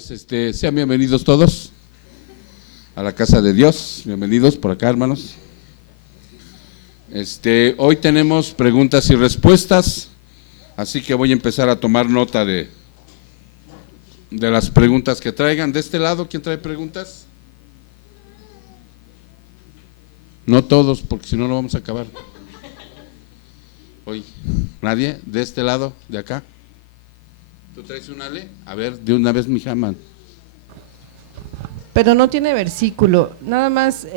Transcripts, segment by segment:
hermanos, sean bienvenidos todos a la casa de Dios. Bienvenidos por acá, hermanos. Hoy tenemos preguntas y respuestas, así que voy a empezar a tomar nota de las preguntas que traigan. De este lado, ¿quién trae preguntas? No todos, porque si no, no vamos a acabar. Hoy, ¿nadie? ¿De este lado, de acá? ¿Tú traes un Ale? A ver, de una vez, mija, man. Pero no tiene versículo, nada más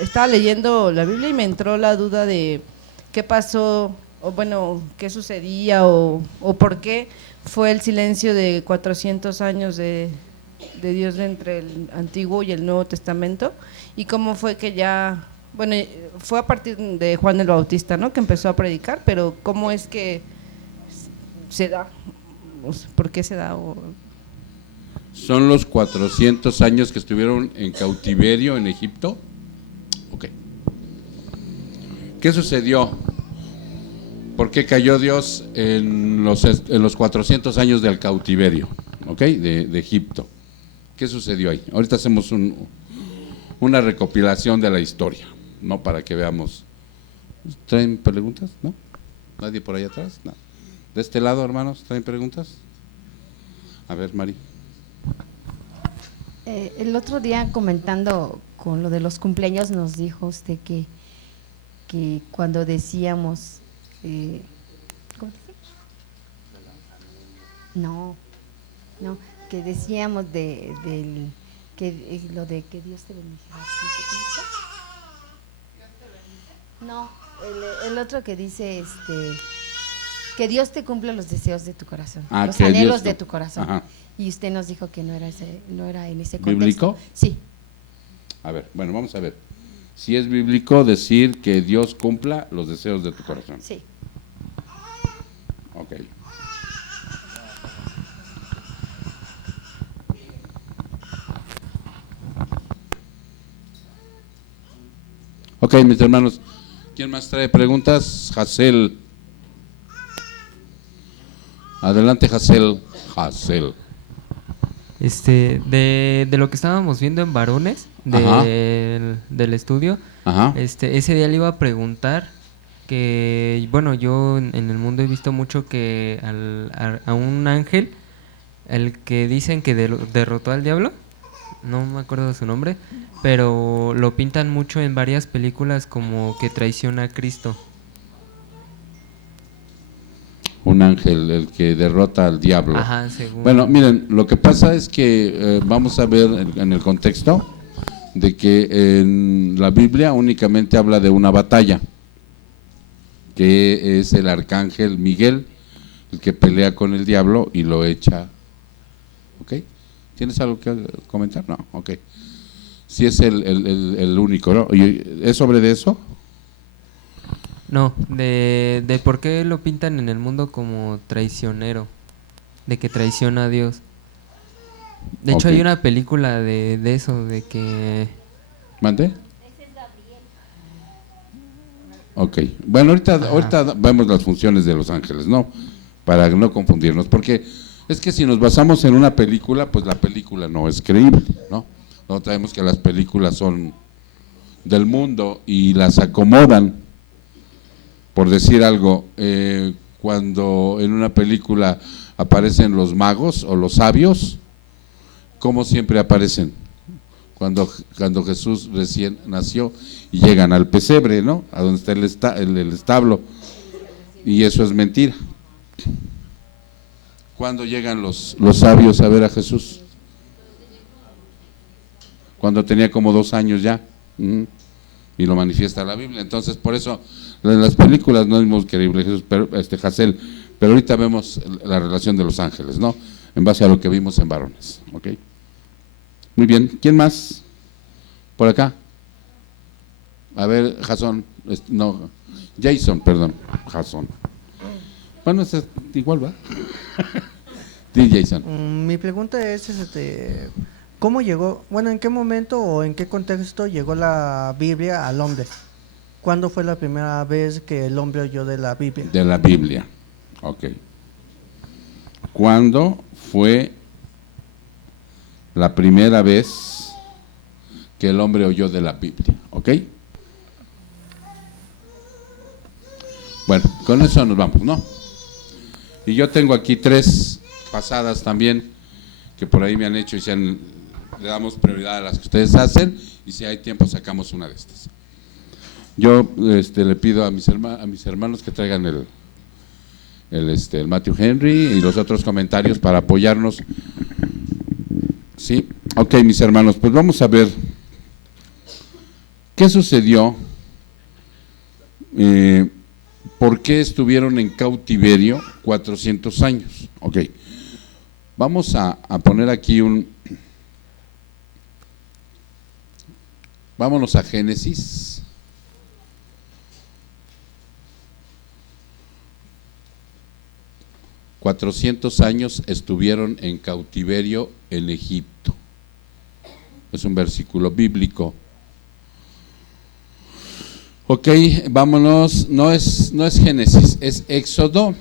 estaba leyendo la Biblia y me entró la duda de qué pasó, o bueno, qué sucedía o por qué fue el silencio de 400 años de Dios entre el Antiguo y el Nuevo Testamento, y cómo fue que ya, bueno, fue a partir de Juan el Bautista, ¿no?, que empezó a predicar, pero cómo es que se da, ¿por qué se da? ¿Son los 400 años que estuvieron en cautiverio en Egipto? Ok. ¿Qué sucedió? ¿Por qué cayó Dios en los 400 años del cautiverio? ¿Ok? De Egipto. ¿Qué sucedió ahí? Ahorita hacemos una recopilación de la historia, ¿no? Para que veamos. ¿Traen preguntas? ¿No? ¿Nadie por ahí atrás? No. ¿De este lado, hermanos, traen preguntas? A ver, Mari. El otro día, comentando con lo de los cumpleaños, nos dijo usted que cuando decíamos ¿cómo dice? No, que decíamos lo de que Dios te bendiga. No, el otro que dice que Dios te cumpla los deseos de tu corazón, los anhelos de tu corazón. Ajá. Y usted nos dijo que no era en ese contexto. ¿Bíblico? Sí. A ver, bueno, vamos a ver. Si es bíblico decir que Dios cumpla los deseos de tu corazón. Sí. Ok. Ok, mis hermanos, ¿quién más trae preguntas? Hazel. Adelante, Hazel. De lo que estábamos viendo en varones del estudio, ese día le iba a preguntar que, bueno, yo en el mundo he visto mucho que a un ángel, el que dicen que derrotó al diablo, no me acuerdo de su nombre, pero lo pintan mucho en varias películas como que traiciona a Cristo. Un ángel, el que derrota al diablo. Ajá, según. Bueno, miren, lo que pasa es que vamos a ver en el contexto de que en la Biblia únicamente habla de una batalla, que es el arcángel Miguel, el que pelea con el diablo y lo echa. ¿Ok? ¿Tienes algo que comentar? No, ok. Sí es el único, ¿no? ¿Es sobre de eso? No, de por qué lo pintan en el mundo como traicionero, de que traiciona a Dios. De hecho, hay una película de eso, de que... ¿Mande? Ese es Gabriel. Ok, bueno, ahorita vemos las funciones de los ángeles, ¿no? Para no confundirnos, porque es que si nos basamos en una película, pues la película no es creíble, ¿no? No sabemos que las películas son del mundo y las acomodan. Por decir algo, cuando en una película aparecen los magos o los sabios, ¿cómo siempre aparecen? Cuando Jesús recién nació y llegan al pesebre, ¿no? A donde está el establo, y eso es mentira. ¿Cuándo llegan los sabios a ver a Jesús? Cuando tenía como 2 años ya. Y lo manifiesta la Biblia. Entonces, por eso en las películas no es muy creíble Jesús, pero Hazel, pero ahorita vemos la relación de los ángeles, ¿no? En base a lo que vimos en varones, ¿ok? Muy bien, ¿quién más? Por acá. A ver, Jason, Jason, Bueno, es igual, ¿va? Sí, Jason. Mi pregunta es, ¿cómo llegó, en qué momento o en qué contexto llegó la Biblia al hombre? ¿Cuándo fue la primera vez que el hombre oyó de la Biblia? De la Biblia, ok. ¿Cuándo fue la primera vez que el hombre oyó de la Biblia, ¿ok? Bueno, con eso nos vamos, ¿no? Y yo tengo aquí 3 pasadas también que por ahí me han hecho y le damos prioridad a las que ustedes hacen, y si hay tiempo sacamos una de estas. Yo le pido a mis hermanos que traigan el Matthew Henry y los otros comentarios para apoyarnos. Sí, ok, mis hermanos, pues vamos a ver qué sucedió, por qué estuvieron en cautiverio 400 años. Ok, vamos a poner aquí vámonos a Génesis. «400 años estuvieron en cautiverio en Egipto». Es un versículo bíblico. Ok, vámonos, no es Génesis, es Éxodo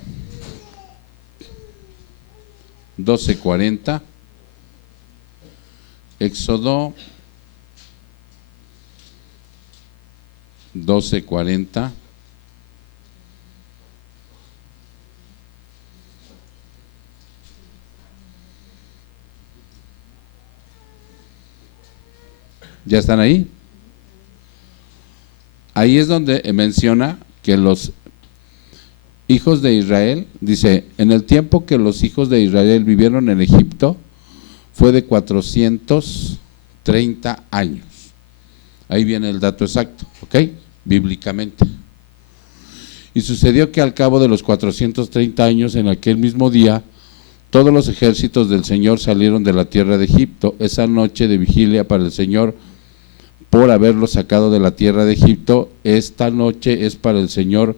12:40. Éxodo 12:40. ¿Ya están ahí? Ahí es donde menciona que los hijos de Israel, dice, en el tiempo que los hijos de Israel vivieron en Egipto, fue de 430 años. Ahí viene el dato exacto, ¿ok? Bíblicamente. Y sucedió que al cabo de los 430 años, en aquel mismo día, todos los ejércitos del Señor salieron de la tierra de Egipto. Esa noche de vigilia para el Señor, por haberlo sacado de la tierra de Egipto, esta noche es para el Señor,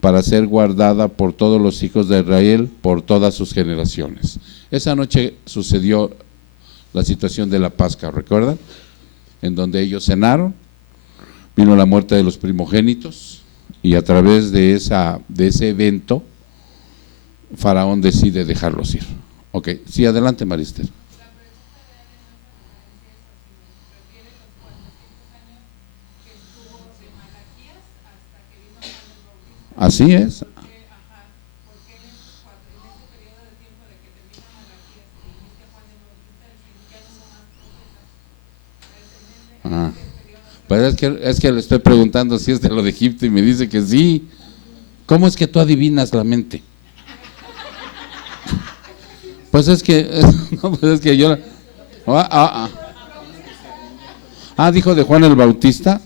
para ser guardada por todos los hijos de Israel, por todas sus generaciones. Esa noche sucedió la situación de la Pascua, ¿recuerdan? En donde ellos cenaron, vino la muerte de los primogénitos, y a través de ese evento, Faraón decide dejarlos ir. Ok, sí, adelante, Marister. Así es. Ah. Pues es que le estoy preguntando si es de lo de Egipto y me dice que sí. ¿Cómo es que tú adivinas la mente? Pues es que no, pues es que yo dijo de Juan el Bautista.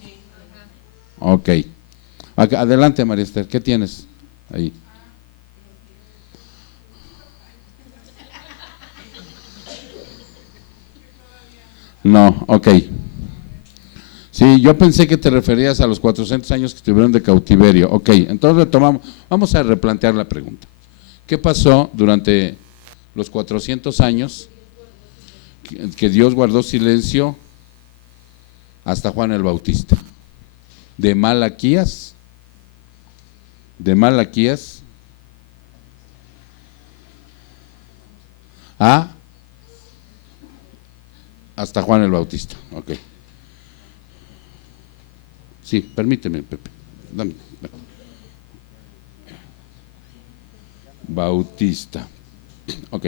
Ok. Adelante, María Esther, ¿qué tienes ahí? No, ok. Sí, yo pensé que te referías a los 400 años que estuvieron de cautiverio. Ok, entonces retomamos, vamos a replantear la pregunta. ¿Qué pasó durante los 400 años que Dios guardó silencio hasta Juan el Bautista? De Malaquías hasta Juan el Bautista. Ok. Sí, permíteme, Pepe. Dame. Bautista. Ok.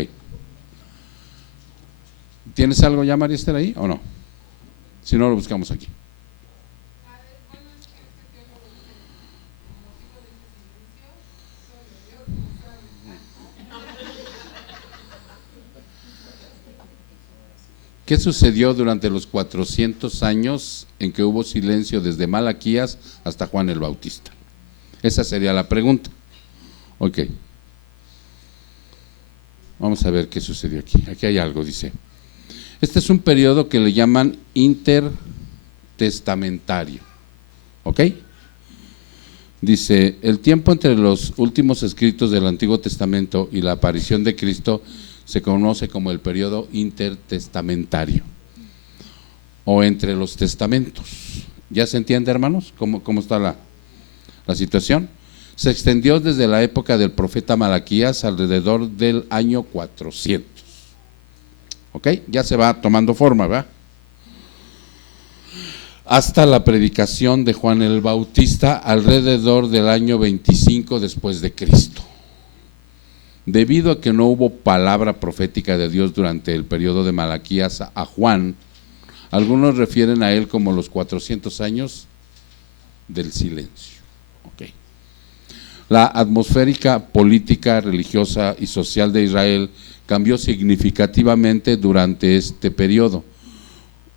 ¿Tienes algo ya, María Esther, ahí o no? Si no, lo buscamos aquí. ¿Qué sucedió durante los 400 años en que hubo silencio desde Malaquías hasta Juan el Bautista? Esa sería la pregunta. Ok. Vamos a ver qué sucedió aquí. Aquí hay algo, dice. Este es un periodo que le llaman intertestamentario. ¿Ok? Dice, el tiempo entre los últimos escritos del Antiguo Testamento y la aparición de Cristo se conoce como el periodo intertestamentario o entre los testamentos. ¿Ya se entiende, hermanos, cómo está la situación? Se extendió desde la época del profeta Malaquías alrededor del año 400. ¿ok? Ya se va tomando forma, ¿verdad? Hasta la predicación de Juan el Bautista alrededor del año 25 después de Cristo. Debido a que no hubo palabra profética de Dios durante el periodo de Malaquías a Juan, algunos refieren a él como los 400 años del silencio. Okay. La atmosférica política, religiosa y social de Israel cambió significativamente durante este periodo.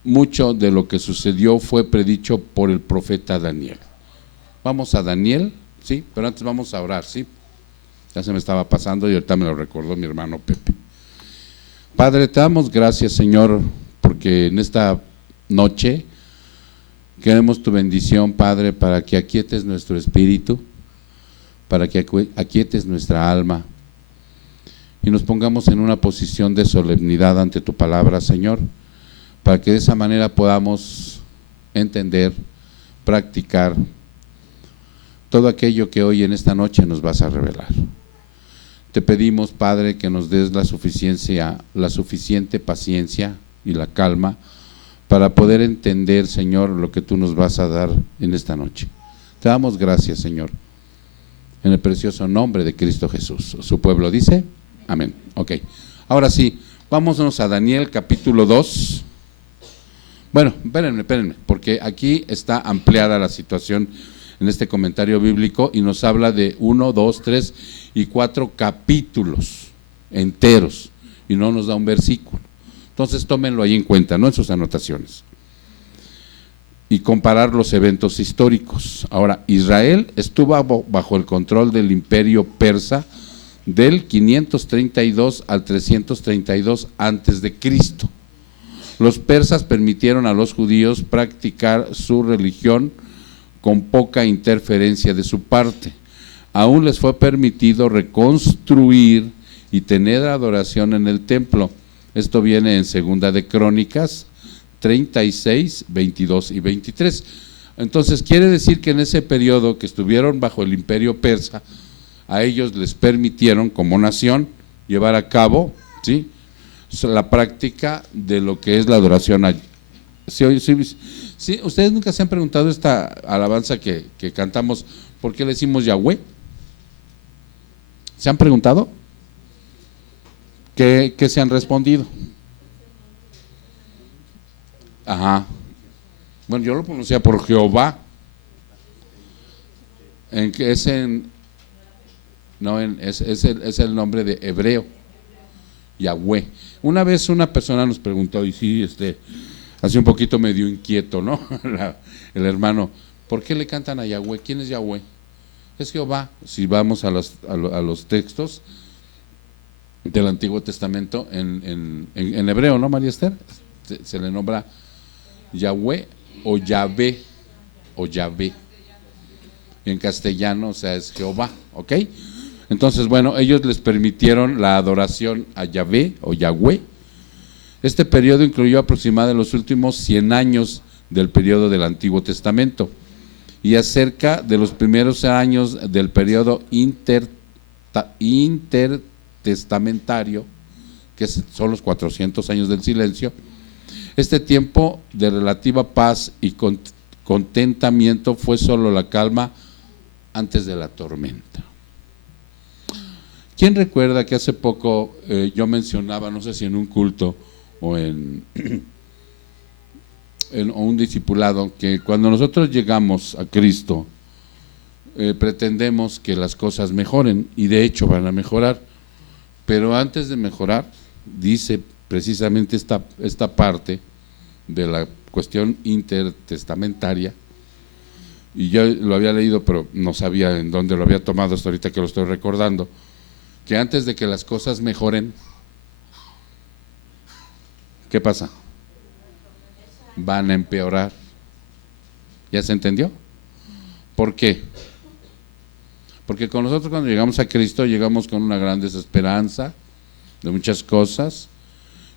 Mucho de lo que sucedió fue predicho por el profeta Daniel. Vamos a Daniel, ¿sí? Pero antes vamos a orar, ¿sí? Ya se me estaba pasando y ahorita me lo recordó mi hermano Pepe. Padre, te damos gracias, Señor, porque en esta noche queremos tu bendición, Padre, para que aquietes nuestro espíritu, para que aquietes nuestra alma y nos pongamos en una posición de solemnidad ante tu palabra, Señor, para que de esa manera podamos entender, practicar todo aquello que hoy en esta noche nos vas a revelar. Te pedimos, Padre, que nos des la suficiente paciencia y la calma para poder entender, Señor, lo que tú nos vas a dar en esta noche. Te damos gracias, Señor, en el precioso nombre de Cristo Jesús. Su pueblo dice, amén. Ok, ahora sí, vámonos a Daniel capítulo 2. Bueno, espérenme, porque aquí está ampliada la situación en este comentario bíblico y nos habla de 1, 2, 3 y 4 capítulos enteros y no nos da un versículo. Entonces tómenlo ahí en cuenta, ¿no? En sus anotaciones. Y comparar los eventos históricos. Ahora, Israel estuvo bajo el control del imperio persa del 532 al 332 antes de Cristo. Los persas permitieron a los judíos practicar su religión con poca interferencia de su parte. Aún les fue permitido reconstruir y tener adoración en el templo. Esto viene en Segunda de Crónicas 36, 22 y 23. Entonces quiere decir que en ese periodo que estuvieron bajo el imperio persa, a ellos les permitieron como nación llevar a cabo, ¿sí?, la práctica de lo que es la adoración allí. Sí, ustedes nunca se han preguntado esta alabanza que cantamos, ¿por qué le decimos Yahweh? ¿Se han preguntado? ¿Qué se han respondido? Ajá. Bueno, yo lo pronuncié por Jehová. Es el nombre de hebreo, Yahweh. Una vez una persona nos preguntó, y sí, hace un poquito medio inquieto, ¿no? El hermano, ¿por qué le cantan a Yahweh? ¿Quién es Yahweh? Es Jehová. Si vamos a los textos del Antiguo Testamento en hebreo, ¿no, María Esther? Se le nombra Yahweh o Yahvé o Yahvé. Y en castellano, o sea, es Jehová, ¿ok? Entonces, bueno, ellos les permitieron la adoración a Yahvé o Yahweh. Este periodo incluyó aproximadamente los últimos 100 años del periodo del Antiguo Testamento y acerca de los primeros años del periodo intertestamentario, que son los 400 años del silencio. Este tiempo de relativa paz y contentamiento fue solo la calma antes de la tormenta. ¿Quién recuerda que hace poco yo mencionaba, no sé si en un culto o en un discipulado, que cuando nosotros llegamos a Cristo pretendemos que las cosas mejoren, y de hecho van a mejorar, pero antes de mejorar, dice precisamente esta parte de la cuestión intertestamentaria, y yo lo había leído pero no sabía en dónde lo había tomado hasta ahorita que lo estoy recordando, que antes de que las cosas mejoren, ¿qué pasa? Van a empeorar. ¿Ya se entendió? ¿Por qué? Porque con nosotros cuando llegamos a Cristo llegamos con una gran desesperanza de muchas cosas,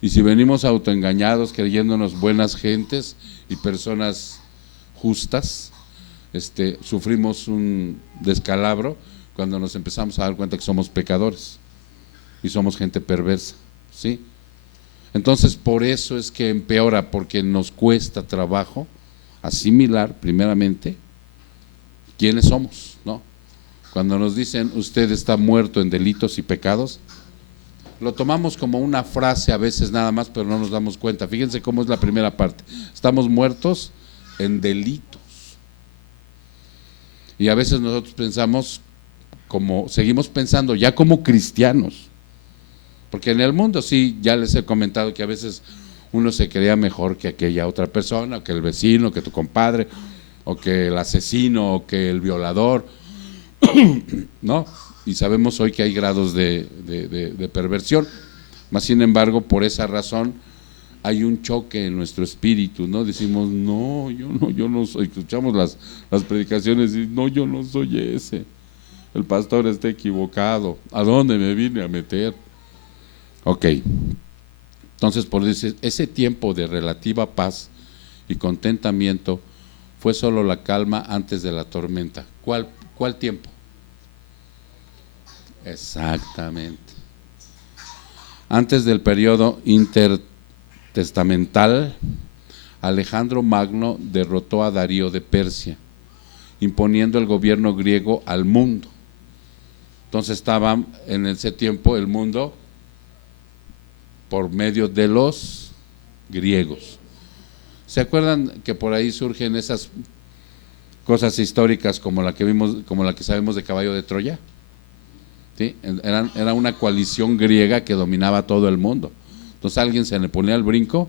y si venimos autoengañados creyéndonos buenas gentes y personas justas, sufrimos un descalabro cuando nos empezamos a dar cuenta que somos pecadores y somos gente perversa, ¿sí? Entonces, por eso es que empeora, porque nos cuesta trabajo asimilar, primeramente, quiénes somos, ¿no? Cuando nos dicen, usted está muerto en delitos y pecados, lo tomamos como una frase a veces nada más, pero no nos damos cuenta. Fíjense cómo es la primera parte. Estamos muertos en delitos. Y a veces nosotros pensamos, seguimos pensando ya como cristianos. Porque en el mundo sí, ya les he comentado que a veces uno se creía mejor que aquella otra persona, o que el vecino, que tu compadre, o que el asesino, o que el violador, ¿no? Y sabemos hoy que hay grados de perversión, mas sin embargo, por esa razón hay un choque en nuestro espíritu, ¿no? Decimos, no, yo no soy, escuchamos las predicaciones y no, yo no soy ese, el pastor está equivocado, ¿a dónde me vine a meter? Ok, entonces por ese tiempo de relativa paz y contentamiento fue solo la calma antes de la tormenta. ¿Cuál tiempo? Exactamente. Antes del periodo intertestamental, Alejandro Magno derrotó a Darío de Persia, imponiendo el gobierno griego al mundo. Entonces estaba en ese tiempo el mundo por medio de los griegos. ¿Se acuerdan que por ahí surgen esas cosas históricas como la que vimos, como la que sabemos de Caballo de Troya? ¿Sí? Era una coalición griega que dominaba todo el mundo. Entonces alguien se le ponía al brinco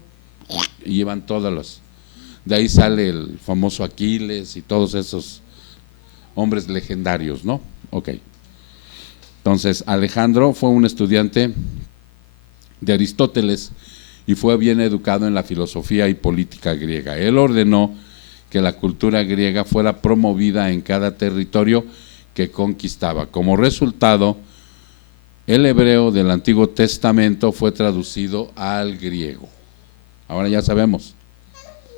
y iban todos los. De ahí sale el famoso Aquiles y todos esos hombres legendarios, ¿no? Ok. Entonces Alejandro fue un estudiante de Aristóteles y fue bien educado en la filosofía y política griega. Él ordenó que la cultura griega fuera promovida en cada territorio que conquistaba. Como resultado, el hebreo del Antiguo Testamento fue traducido al griego. Ahora ya sabemos.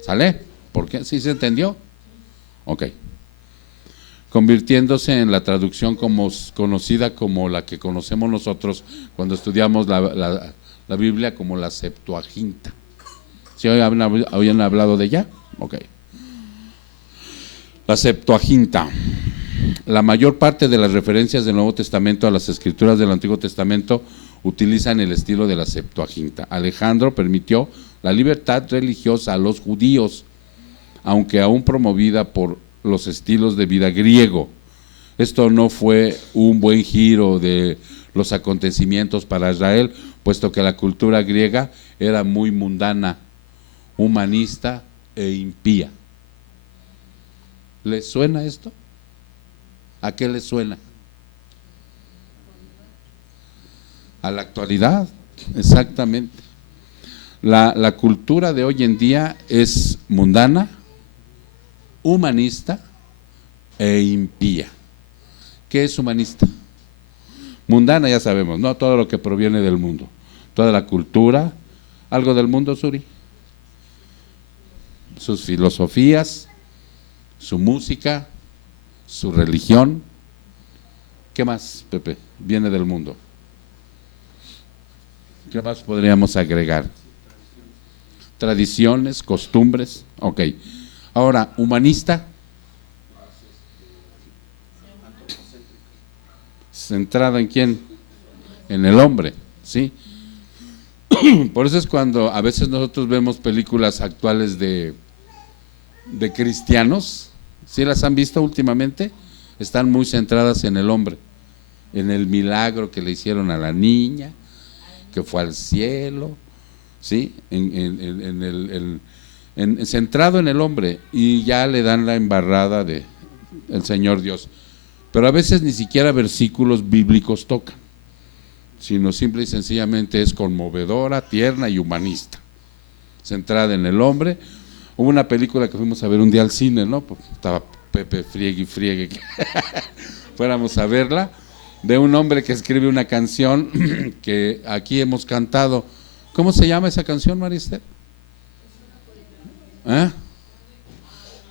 ¿Sale? ¿Por qué? ¿Sí se entendió? Ok. Convirtiéndose en la traducción conocida como la que conocemos nosotros cuando estudiamos la Biblia, como la Septuaginta. ¿Sí habían hablado de ella? Ok. La Septuaginta. La mayor parte de las referencias del Nuevo Testamento a las escrituras del Antiguo Testamento utilizan el estilo de la Septuaginta. Alejandro permitió la libertad religiosa a los judíos, aunque aún promovida por los estilos de vida griego. Esto no fue un buen giro de los acontecimientos para Israel, puesto que la cultura griega era muy mundana, humanista e impía. ¿Les suena esto? ¿A qué les suena? A la actualidad, exactamente. La cultura de hoy en día es mundana, humanista e impía. ¿Qué es humanista? Mundana ya sabemos, ¿no? Todo lo que proviene del mundo, toda la cultura, algo del mundo, Suri, sus filosofías, su música, su religión. ¿Qué más, Pepe? Viene del mundo. ¿Qué más podríamos agregar? Tradiciones, costumbres. Ok. Ahora, humanista. ¿Centrada en quién? En el hombre, ¿sí? Por eso es cuando a veces nosotros vemos películas actuales de cristianos. ¿Sí las han visto últimamente? Están muy centradas en el hombre, en el milagro que le hicieron a la niña, que fue al cielo, ¿sí? Centrado en el hombre, y ya le dan la embarrada de el Señor Dios. Pero a veces ni siquiera versículos bíblicos tocan, sino simple y sencillamente es conmovedora, tierna y humanista, centrada en el hombre. Hubo una película que fuimos a ver un día al cine, ¿no? Porque estaba Pepe friegue y friegue que fuéramos a verla, de un hombre que escribe una canción que aquí hemos cantado. ¿Cómo se llama esa canción, Maristel? ¿Eh?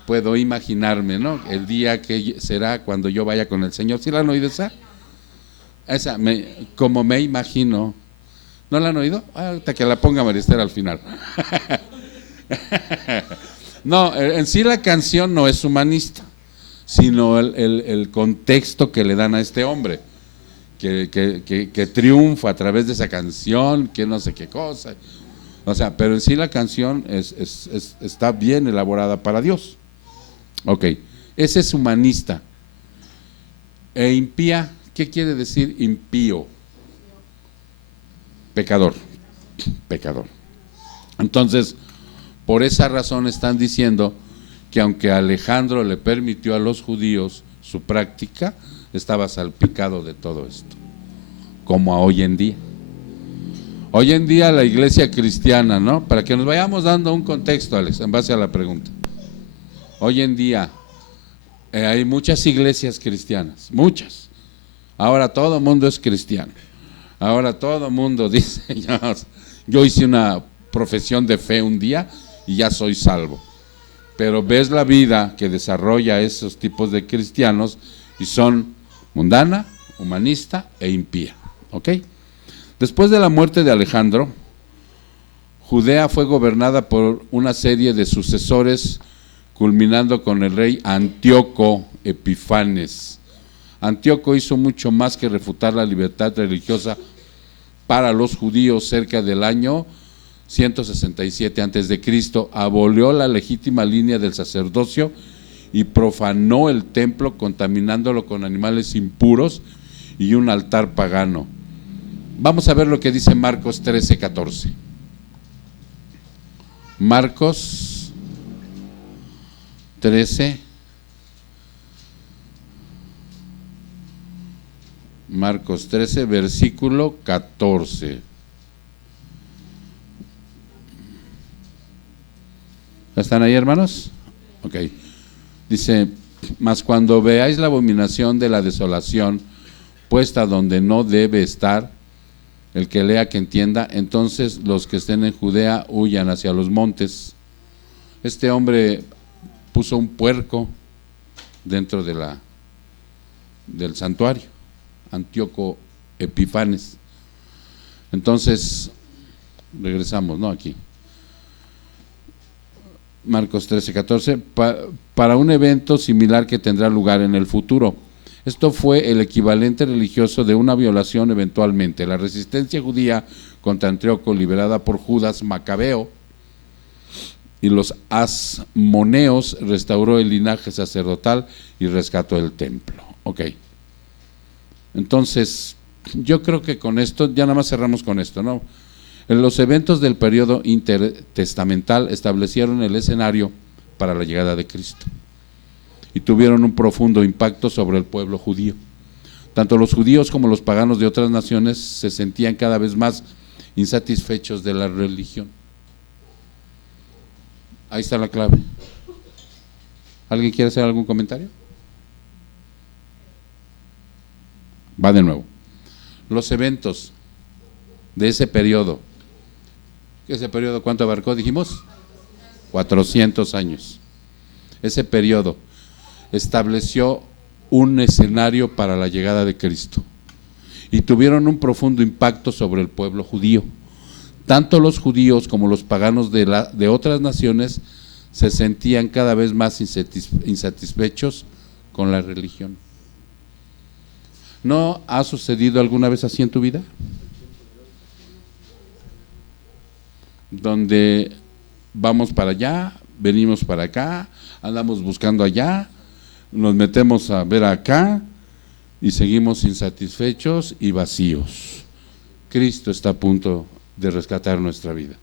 Puedo imaginarme, ¿no? El día que será cuando yo vaya con el Señor. ¿Sí la han oído esa? Como me imagino ¿No la han oído? Hasta que la ponga María Esther al final. No, en sí la canción no es humanista, sino el contexto que le dan a este hombre, que triunfa a través de esa canción, que no sé qué cosa. O sea, pero en sí la canción está bien elaborada para Dios. Ok, ese es humanista. E impía, ¿qué quiere decir impío? Pecador. Entonces, por esa razón están diciendo que aunque Alejandro le permitió a los judíos su práctica, estaba salpicado de todo esto, como a hoy en día. Hoy en día la iglesia cristiana, ¿no? Para que nos vayamos dando un contexto, Alex, en base a la pregunta. Hoy en día hay muchas iglesias cristianas, muchas. Ahora todo el mundo es cristiano. Ahora todo el mundo dice, yo hice una profesión de fe un día y ya soy salvo. Pero ves la vida que desarrolla esos tipos de cristianos y son mundana, humanista e impía. ¿Ok? Después de la muerte de Alejandro, Judea fue gobernada por una serie de sucesores, culminando con el rey Antíoco Epifanes. Antíoco hizo mucho más que refutar la libertad religiosa para los judíos. Cerca del año 167 a.C., abolió la legítima línea del sacerdocio y profanó el templo, contaminándolo con animales impuros y un altar pagano. Vamos a ver lo que dice Marcos 13:14. Marcos 13. Marcos 13, versículo 14. ¿Están ahí, hermanos? Ok. Dice, mas cuando veáis la abominación de la desolación puesta donde no debe estar, el que lea que entienda, entonces los que estén en Judea huyan hacia los montes. Este hombre puso un puerco dentro del santuario, Antíoco Epifanes. Entonces, regresamos, ¿no? Aquí. Marcos 13:14, para un evento similar que tendrá lugar en el futuro. Esto fue el equivalente religioso de una violación eventualmente. La resistencia judía contra Antíoco, liderada por Judas Macabeo y los asmoneos, restauró el linaje sacerdotal y rescató el templo. Ok. Entonces, yo creo que con esto, ya nada más cerramos con esto, ¿no? Los eventos del periodo intertestamental establecieron el escenario para la llegada de Cristo y tuvieron un profundo impacto sobre el pueblo judío. Tanto los judíos como los paganos de otras naciones se sentían cada vez más insatisfechos de la religión. Ahí está la clave. ¿Alguien quiere hacer algún comentario? Va de nuevo. Los eventos de ese periodo ¿cuánto abarcó? Dijimos 400 años. Ese periodo estableció un escenario para la llegada de Cristo y tuvieron un profundo impacto sobre el pueblo judío. Tanto los judíos como los paganos de otras naciones se sentían cada vez más insatisfechos con la religión. ¿No ha sucedido alguna vez así en tu vida? Donde vamos para allá, venimos para acá, andamos buscando allá, nos metemos a ver acá y seguimos insatisfechos y vacíos. Cristo está a punto de rescatar nuestra vida.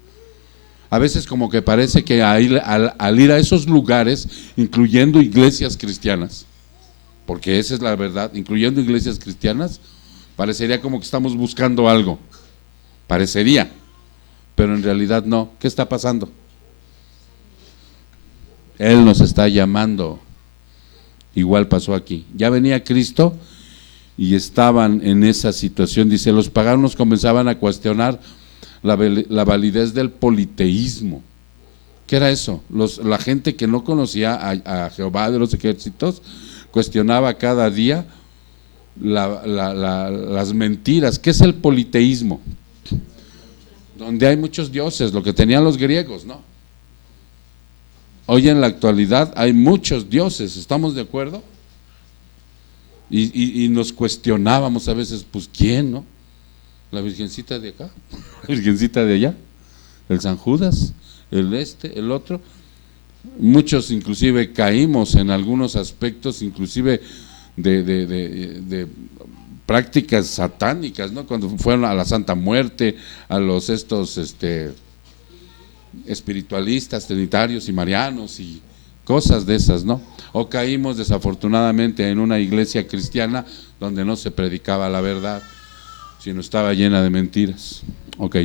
A veces como que parece que al ir a esos lugares, incluyendo iglesias cristianas, porque esa es la verdad, incluyendo iglesias cristianas, parecería como que estamos buscando algo, parecería, pero en realidad no. ¿Qué está pasando? Él nos está llamando. Igual pasó aquí. Ya venía Cristo y estaban en esa situación. Dice, los paganos comenzaban a cuestionar la validez del politeísmo. ¿Qué era eso? La gente que no conocía a Jehová de los ejércitos cuestionaba cada día las mentiras. ¿Qué es el politeísmo? donde hay muchos dioses, lo que tenían los griegos, ¿no? Hoy en la actualidad hay muchos dioses, ¿estamos de acuerdo? Y nos cuestionábamos a veces, pues ¿quién, no? La virgencita de acá, la virgencita de allá, el San Judas, el otro. Muchos inclusive caímos en algunos aspectos, inclusive de prácticas satánicas, ¿no? Cuando fueron a la Santa Muerte, a los espiritualistas, trinitarios y marianos y cosas de esas, ¿no? O caímos desafortunadamente en una iglesia cristiana donde no se predicaba la verdad, sino estaba llena de mentiras. Ok.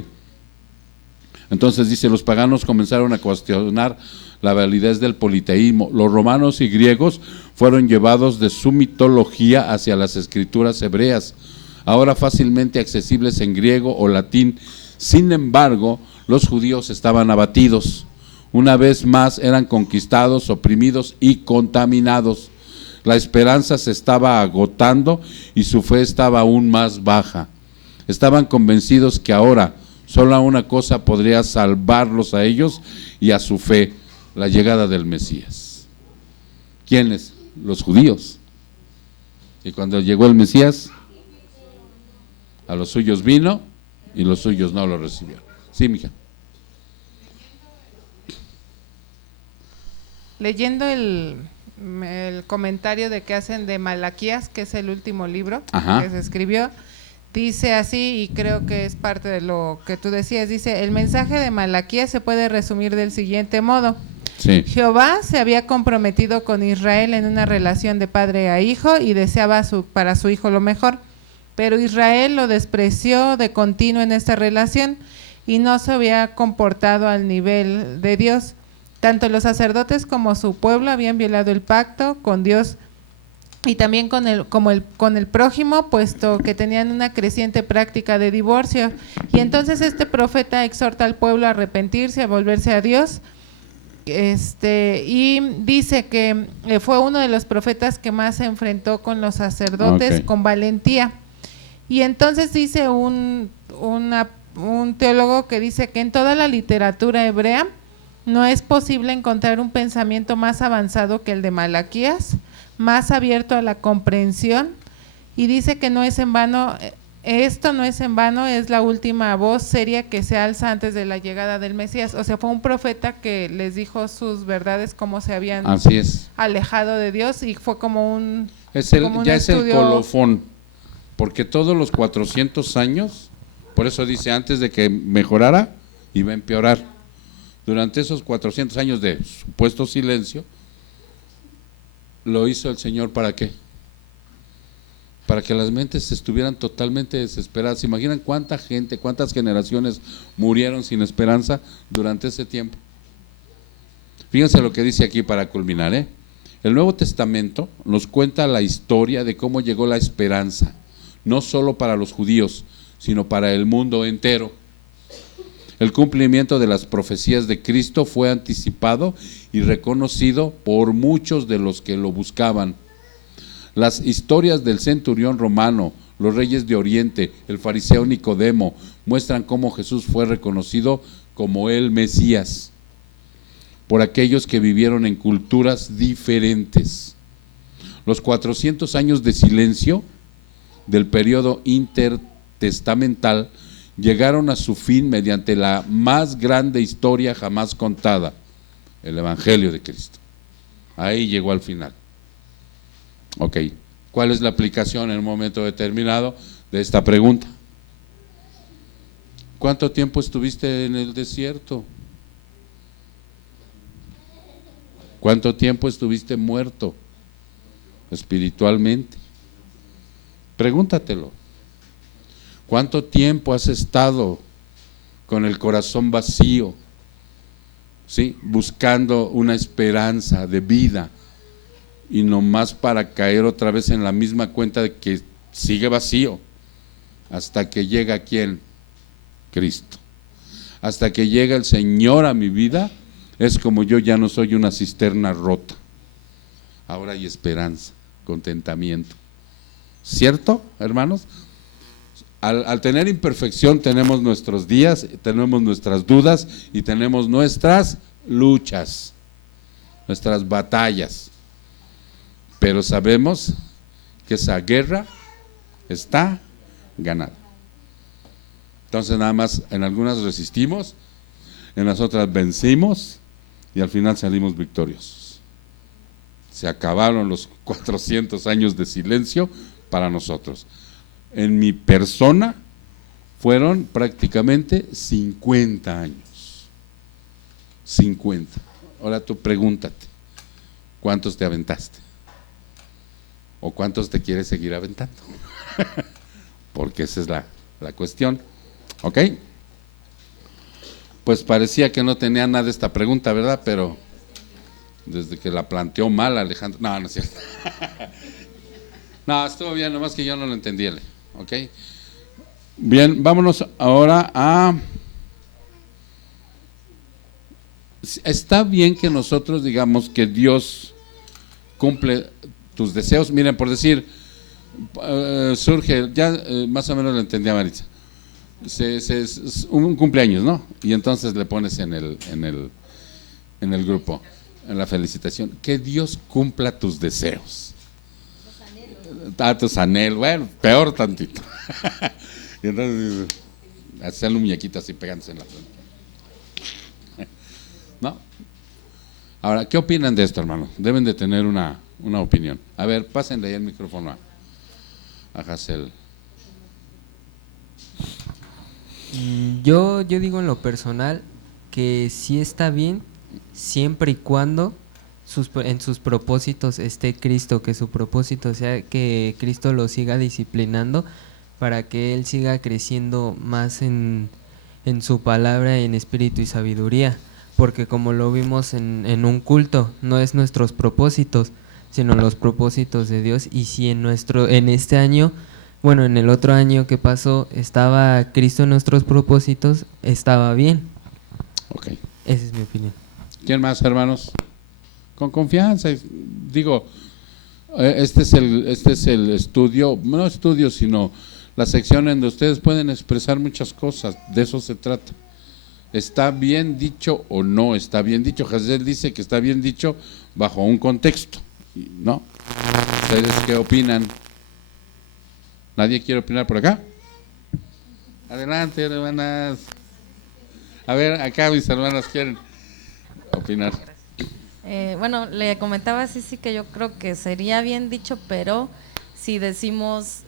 Entonces dice, los paganos comenzaron a cuestionar la validez del politeísmo. Los romanos y griegos fueron llevados de su mitología hacia las escrituras hebreas, ahora fácilmente accesibles en griego o latín. Sin embargo, los judíos estaban abatidos. Una vez más eran conquistados, oprimidos y contaminados. La esperanza se estaba agotando y su fe estaba aún más baja. Estaban convencidos que ahora solo una cosa podría salvarlos a ellos y a su fe: la llegada del Mesías. ¿Quiénes? Los judíos. Y cuando llegó el Mesías, a los suyos vino y los suyos no lo recibieron. Sí, mija. Leyendo el comentario de que hacen de Malaquías, que es el último libro que se escribió, dice así, y creo que es parte de lo que tú decías, dice: el mensaje de Malaquías se puede resumir del siguiente modo. Sí. Jehová se había comprometido con Israel en una relación de padre a hijo y deseaba para su hijo lo mejor, pero Israel lo despreció de continuo en esta relación y no se había comportado al nivel de Dios. Tanto los sacerdotes como su pueblo habían violado el pacto con Dios y también con el prójimo, puesto que tenían una creciente práctica de divorcio. Y entonces este profeta exhorta al pueblo a arrepentirse, a volverse a Dios. Y dice que fue uno de los profetas que más se enfrentó con los sacerdotes con valentía. Y entonces dice un teólogo que dice que en toda la literatura hebrea no es posible encontrar un pensamiento más avanzado que el de Malaquías, más abierto a la comprensión, y dice que no es en vano, esto no es en vano, es la última voz seria que se alza antes de la llegada del Mesías. O sea, fue un profeta que les dijo sus verdades, cómo se habían alejado de Dios, y fue como un ya es el colofón, porque todos los 400 años, por eso dice, antes de que mejorara, iba a empeorar. Durante esos 400 años de supuesto silencio, lo hizo el Señor, ¿para qué? Para que las mentes estuvieran totalmente desesperadas. ¿Se imaginan cuánta gente, cuántas generaciones murieron sin esperanza durante ese tiempo? Fíjense lo que dice aquí para culminar, ¿eh? El Nuevo Testamento nos cuenta la historia de cómo llegó la esperanza, no solo para los judíos, sino para el mundo entero. El cumplimiento de las profecías de Cristo fue anticipado y reconocido por muchos de los que lo buscaban. Las historias del centurión romano, los reyes de Oriente, el fariseo Nicodemo, muestran cómo Jesús fue reconocido como el Mesías por aquellos que vivieron en culturas diferentes. Los 400 años de silencio del periodo intertestamental llegaron a su fin mediante la más grande historia jamás contada, el Evangelio de Cristo. Ahí llegó al final. Ok, ¿cuál es la aplicación en un momento determinado de esta pregunta? ¿Cuánto tiempo estuviste en el desierto? ¿Cuánto tiempo estuviste muerto espiritualmente? Pregúntatelo. ¿Cuánto tiempo has estado con el corazón vacío, ¿sí? Buscando una esperanza de vida y nomás para caer otra vez en la misma cuenta de que sigue vacío hasta que llega ¿quién? Cristo. Hasta que llega el Señor a mi vida, es como yo ya no soy una cisterna rota. Ahora hay esperanza, contentamiento. ¿Cierto, hermanos? Al tener imperfección tenemos nuestros días, tenemos nuestras dudas y tenemos nuestras luchas, nuestras batallas. Pero sabemos que esa guerra está ganada. Entonces nada más en algunas resistimos, en las otras vencimos y al final salimos victoriosos. Se acabaron los 400 años de silencio para nosotros. En mi persona fueron prácticamente 50 años. 50. Ahora tú pregúntate, ¿cuántos te aventaste? ¿O cuántos te quieres seguir aventando? Porque esa es la cuestión. ¿Ok? Pues parecía que no tenía nada de esta pregunta, ¿verdad? Pero desde que la planteó mal Alejandro. No, no es cierto. No, estuvo bien, nomás que yo no lo entendí. ¿Ok? Bien, vámonos ahora a... Está bien que nosotros digamos que Dios cumple tus deseos. Miren, por decir, surge, ya más o menos lo entendía Maritza. Un cumpleaños, ¿no? Y entonces le pones en el grupo, en la felicitación, que Dios cumpla tus deseos. Tus anhelos, bueno, peor tantito. Y entonces hacen un muñequito así pegándose en la frente. ¿No? Ahora, ¿qué opinan de esto, hermano? Deben de tener una opinión. A ver, pásenle ahí el micrófono a Hazel. Yo digo en lo personal que sí está bien siempre y cuando en sus propósitos esté Cristo, que su propósito sea que Cristo lo siga disciplinando para que él siga creciendo más en su palabra, en espíritu y sabiduría, porque como lo vimos en un culto, no es nuestros propósitos, sino los propósitos de Dios. Y si en este año, bueno, en el otro año que pasó, estaba Cristo en nuestros propósitos, estaba bien. Ok. Esa es mi opinión. ¿Quién más, hermanos? Con confianza, digo, este es el estudio, no estudio, sino la sección en donde ustedes pueden expresar muchas cosas, de eso se trata. ¿Está bien dicho o no está bien dicho? Hazel dice que está bien dicho bajo un contexto, ¿no? ¿Ustedes qué opinan? ¿Nadie quiere opinar por acá? Adelante, hermanas. A ver, acá mis hermanas quieren opinar. Bueno, le comentaba sí que yo creo que sería bien dicho, pero si decimos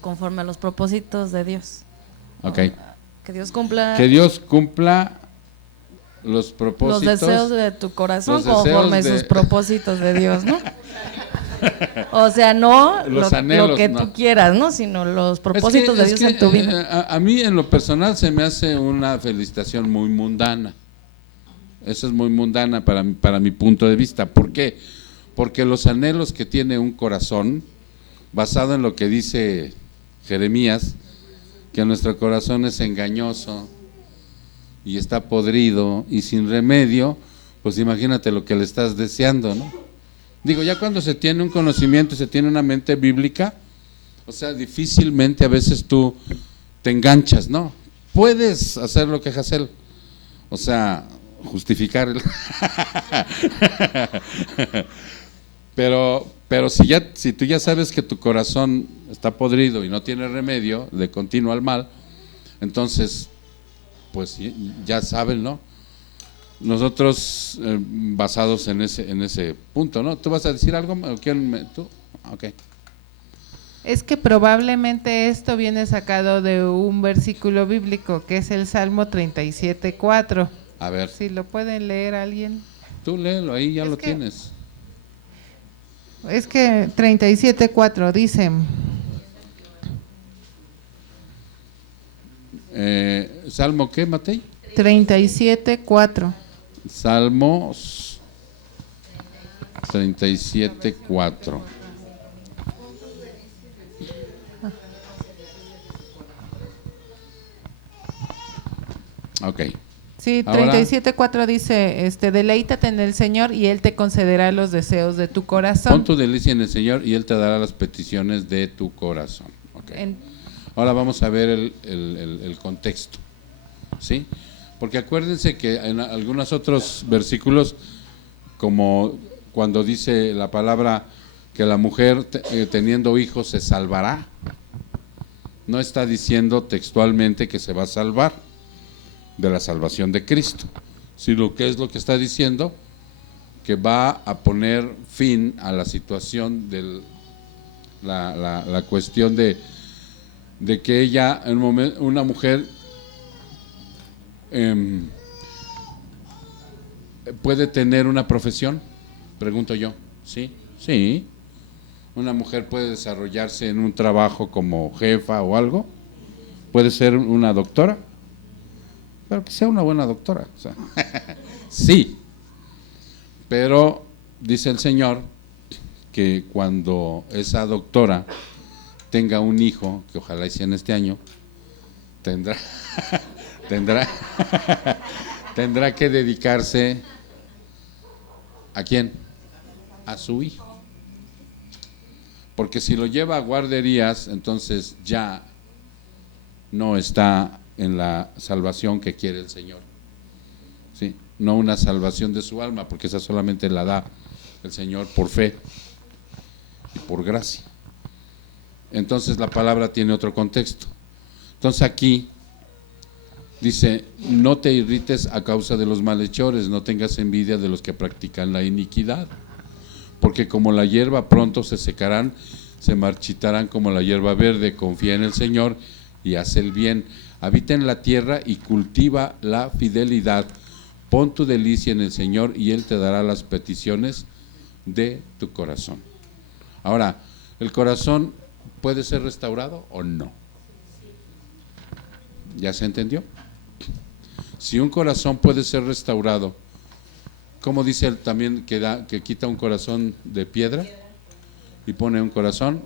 conforme a los propósitos de Dios. Ok. Que Dios cumpla. Que Dios cumpla los propósitos. Los deseos de tu corazón conforme sus propósitos de Dios, ¿no? O sea, no los anhelos, lo que no tú quieras, ¿no? Sino los propósitos de Dios en tu vida. A mí en lo personal se me hace una felicitación muy mundana. Esa es muy mundana para mi punto de vista. ¿Por qué? Porque los anhelos que tiene un corazón, basado en lo que dice Jeremías, que nuestro corazón es engañoso y está podrido y sin remedio, pues imagínate lo que le estás deseando, ¿no? Digo, ya cuando se tiene un conocimiento y se tiene una mente bíblica, o sea, difícilmente a veces tú te enganchas, ¿no? Puedes hacer lo que Hazel, o sea, justificar pero si tú ya sabes que tu corazón está podrido y no tiene remedio, de continuo al mal, entonces pues ya saben, ¿no? Nosotros basados en ese punto, ¿no? ¿Tú vas a decir algo? ¿Tú? Okay. Es que probablemente esto viene sacado de un versículo bíblico que es el Salmo 37:4. A ver. Si lo pueden leer alguien. Tú léelo, ahí ya lo tienes. Es que 37:4 dice. ¿Salmo qué, Matei? 37:4. Salmos 37:4. Ok. Sí, 37:4 dice, deleítate en el Señor y Él te concederá los deseos de tu corazón. Pon tu delicia en el Señor y Él te dará las peticiones de tu corazón. Okay. Ahora vamos a ver el contexto, ¿sí? Porque acuérdense que en algunos otros versículos, como cuando dice la palabra que la mujer teniendo hijos se salvará, no está diciendo textualmente que se va a salvar de la salvación de Cristo, sino que es lo que está diciendo, que va a poner fin a la situación de la cuestión de que ella, en un momento, una mujer puede tener una profesión, pregunto yo. Sí, una mujer puede desarrollarse en un trabajo como jefa o algo, puede ser una doctora, pero que sea una buena doctora, o sea, sí, pero dice el Señor que cuando esa doctora tenga un hijo, que ojalá sea en este año, tendrá que dedicarse ¿a quién? A su hijo. Porque si lo lleva a guarderías, entonces ya no está en la salvación que quiere el Señor, ¿sí? No una salvación de su alma, porque esa solamente la da el Señor por fe y por gracia. Entonces la palabra tiene otro contexto. Entonces aquí dice: no te irrites a causa de los malhechores, no tengas envidia de los que practican la iniquidad, porque como la hierba pronto se secarán, se marchitarán como la hierba verde. Confía en el Señor y haz el bien, habita en la tierra y cultiva la fidelidad. Pon tu delicia en el Señor y Él te dará las peticiones de tu corazón. Ahora, ¿el corazón puede ser restaurado o no? ¿Ya se entendió? Si un corazón puede ser restaurado, ¿cómo dice él también que quita un corazón de piedra y pone un corazón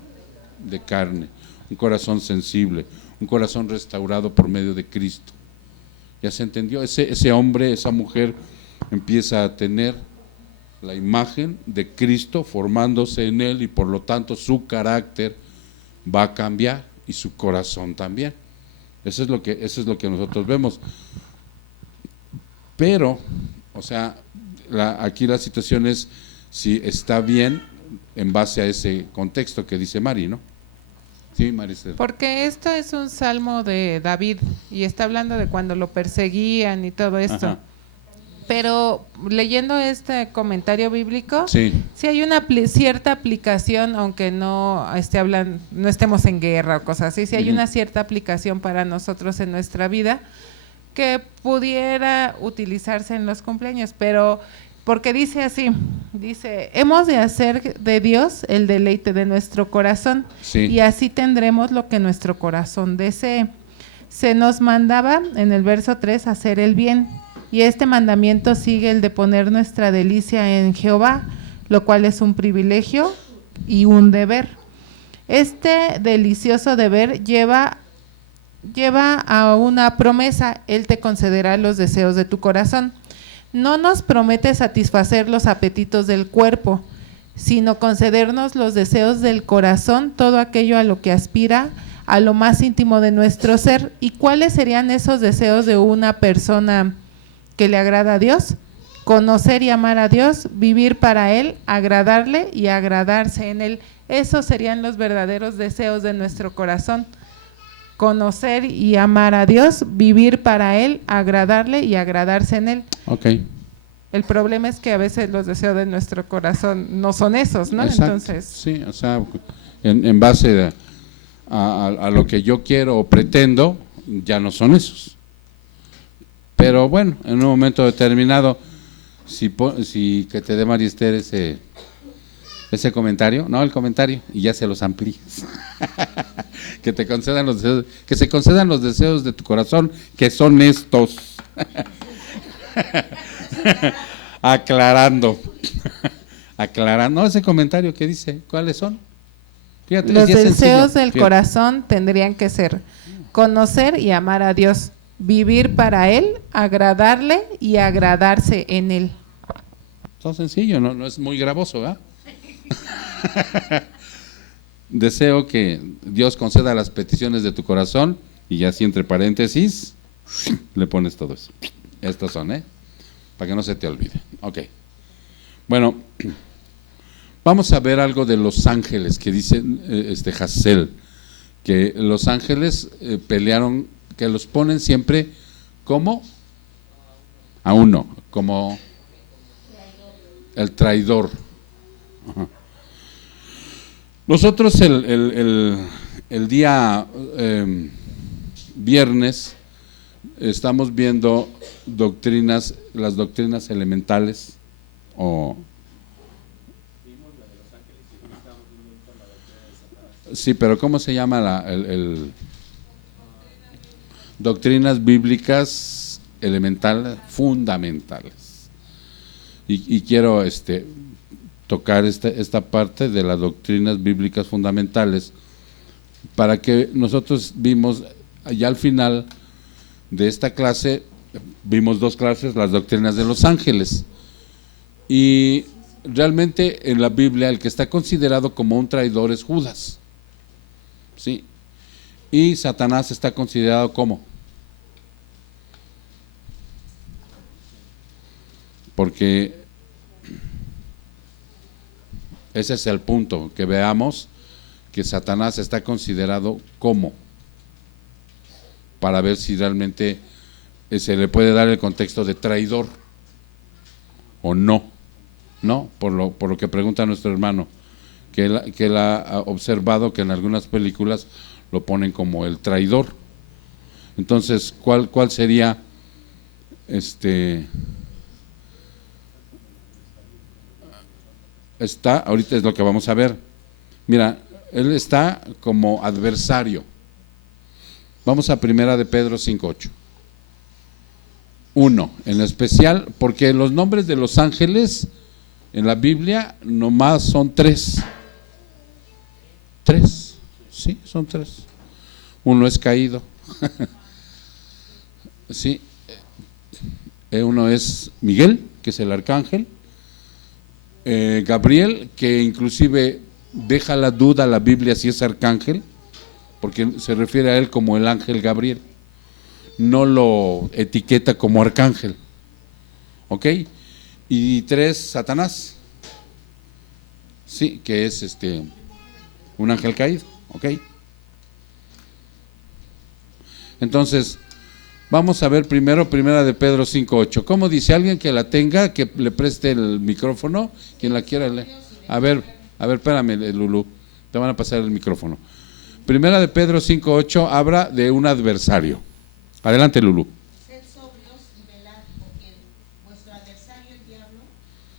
de carne, un corazón sensible, un corazón restaurado por medio de Cristo? ¿Ya se entendió? Ese hombre, esa mujer empieza a tener la imagen de Cristo formándose en él, y por lo tanto su carácter va a cambiar y su corazón también. Eso es lo que nosotros vemos. Pero, o sea, aquí la situación es si está bien en base a ese contexto que dice Mari, ¿no? Sí, Maricel. Porque esto es un salmo de David y está hablando de cuando lo perseguían y todo esto. Ajá. Pero leyendo este comentario bíblico, sí hay una cierta aplicación, aunque no estemos en guerra o cosas así, sí hay una cierta aplicación para nosotros en nuestra vida que pudiera utilizarse en los cumpleaños, pero porque dice así, dice: hemos de hacer de Dios el deleite de nuestro corazón, y así tendremos lo que nuestro corazón desee. Se nos mandaba en el verso 3 hacer el bien, y este mandamiento sigue el de poner nuestra delicia en Jehová, lo cual es un privilegio y un deber. Este delicioso deber lleva a una promesa: Él te concederá los deseos de tu corazón. No nos promete satisfacer los apetitos del cuerpo, sino concedernos los deseos del corazón, todo aquello a lo que aspira, a lo más íntimo de nuestro ser. ¿Y cuáles serían esos deseos de una persona que le agrada a Dios? Conocer y amar a Dios, vivir para Él, agradarle y agradarse en Él. Esos serían los verdaderos deseos de nuestro corazón: conocer y amar a Dios, vivir para Él, agradarle y agradarse en Él. Okay. El problema es que a veces los deseos de nuestro corazón no son esos, ¿no? Exacto. Entonces, sí, o sea, en base a lo que yo quiero o pretendo, ya no son esos. Pero bueno, en un momento determinado, si que te dé María Esther ese comentario, no el comentario, y ya se los amplíes. Que te concedan los deseos, que se concedan los deseos de tu corazón, que son estos. Aclarando ese comentario que dice, ¿cuáles son? Fíjate, los deseos del corazón tendrían que ser conocer y amar a Dios, vivir para Él, agradarle y agradarse en Él. Todo, sencillo, no es muy gravoso, ¿verdad? deseo que Dios conceda las peticiones de tu corazón, y así entre paréntesis le pones todo eso. Estos son, para que no se te olvide. Ok. Bueno, vamos a ver algo de los ángeles que dice Hassel, que los ángeles pelearon, que los ponen siempre como a uno, como el traidor. Ajá. Nosotros el día viernes estamos viendo las doctrinas elementales, sí, pero ¿cómo se llama doctrinas bíblicas elementales, fundamentales? Y quiero tocar esta parte de las doctrinas bíblicas fundamentales, para que nosotros vimos ya al final de esta clase, vimos 2 clases, las doctrinas de los ángeles, y realmente en la Biblia el que está considerado como un traidor es Judas, ¿sí? Y Satanás está considerado como, porque ese es el punto, que veamos que Satanás está considerado como, para ver si realmente se le puede dar el contexto de traidor o no, por lo que pregunta nuestro hermano, que él ha observado que en algunas películas lo ponen como el traidor. Entonces, ¿cuál sería ahorita es lo que vamos a ver. Mira, él está como adversario. Vamos a Primera de Pedro 5:8. 1, en especial, porque los nombres de los ángeles en la Biblia nomás son 3. 3, sí, son 3. Uno es caído. Sí. Uno es Miguel, que es el arcángel. Gabriel, que inclusive deja la duda a la Biblia si es arcángel, porque se refiere a él como el ángel Gabriel, no lo etiqueta como arcángel, ¿ok? Y 3, Satanás, sí, que es un ángel caído, ¿ok? Entonces, vamos a ver primero Primera de Pedro 5:8. ¿Cómo dice? Alguien que la tenga, que le preste el micrófono, quien la quiera leer. A ver, espérame, Lulú, te van a pasar el micrófono. Primera de Pedro 5:8 habla de un adversario. Adelante, Lulú. Sed sobrios y velad, porque vuestro adversario el diablo,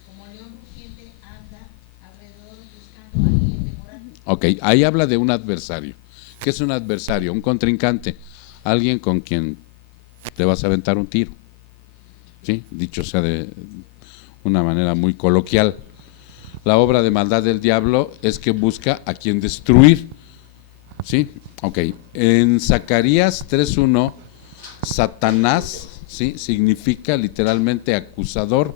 como león rugiente, anda alrededor buscando a quien devorar. Ok, ahí habla de un adversario. ¿Qué es un adversario? Un contrincante, alguien con quien te vas a aventar un tiro, ¿sí? Dicho sea de una manera muy coloquial. La obra de maldad del diablo es que busca a quien destruir, ¿sí? Ok, en Zacarías 3:1, Satanás, ¿sí?, significa literalmente acusador,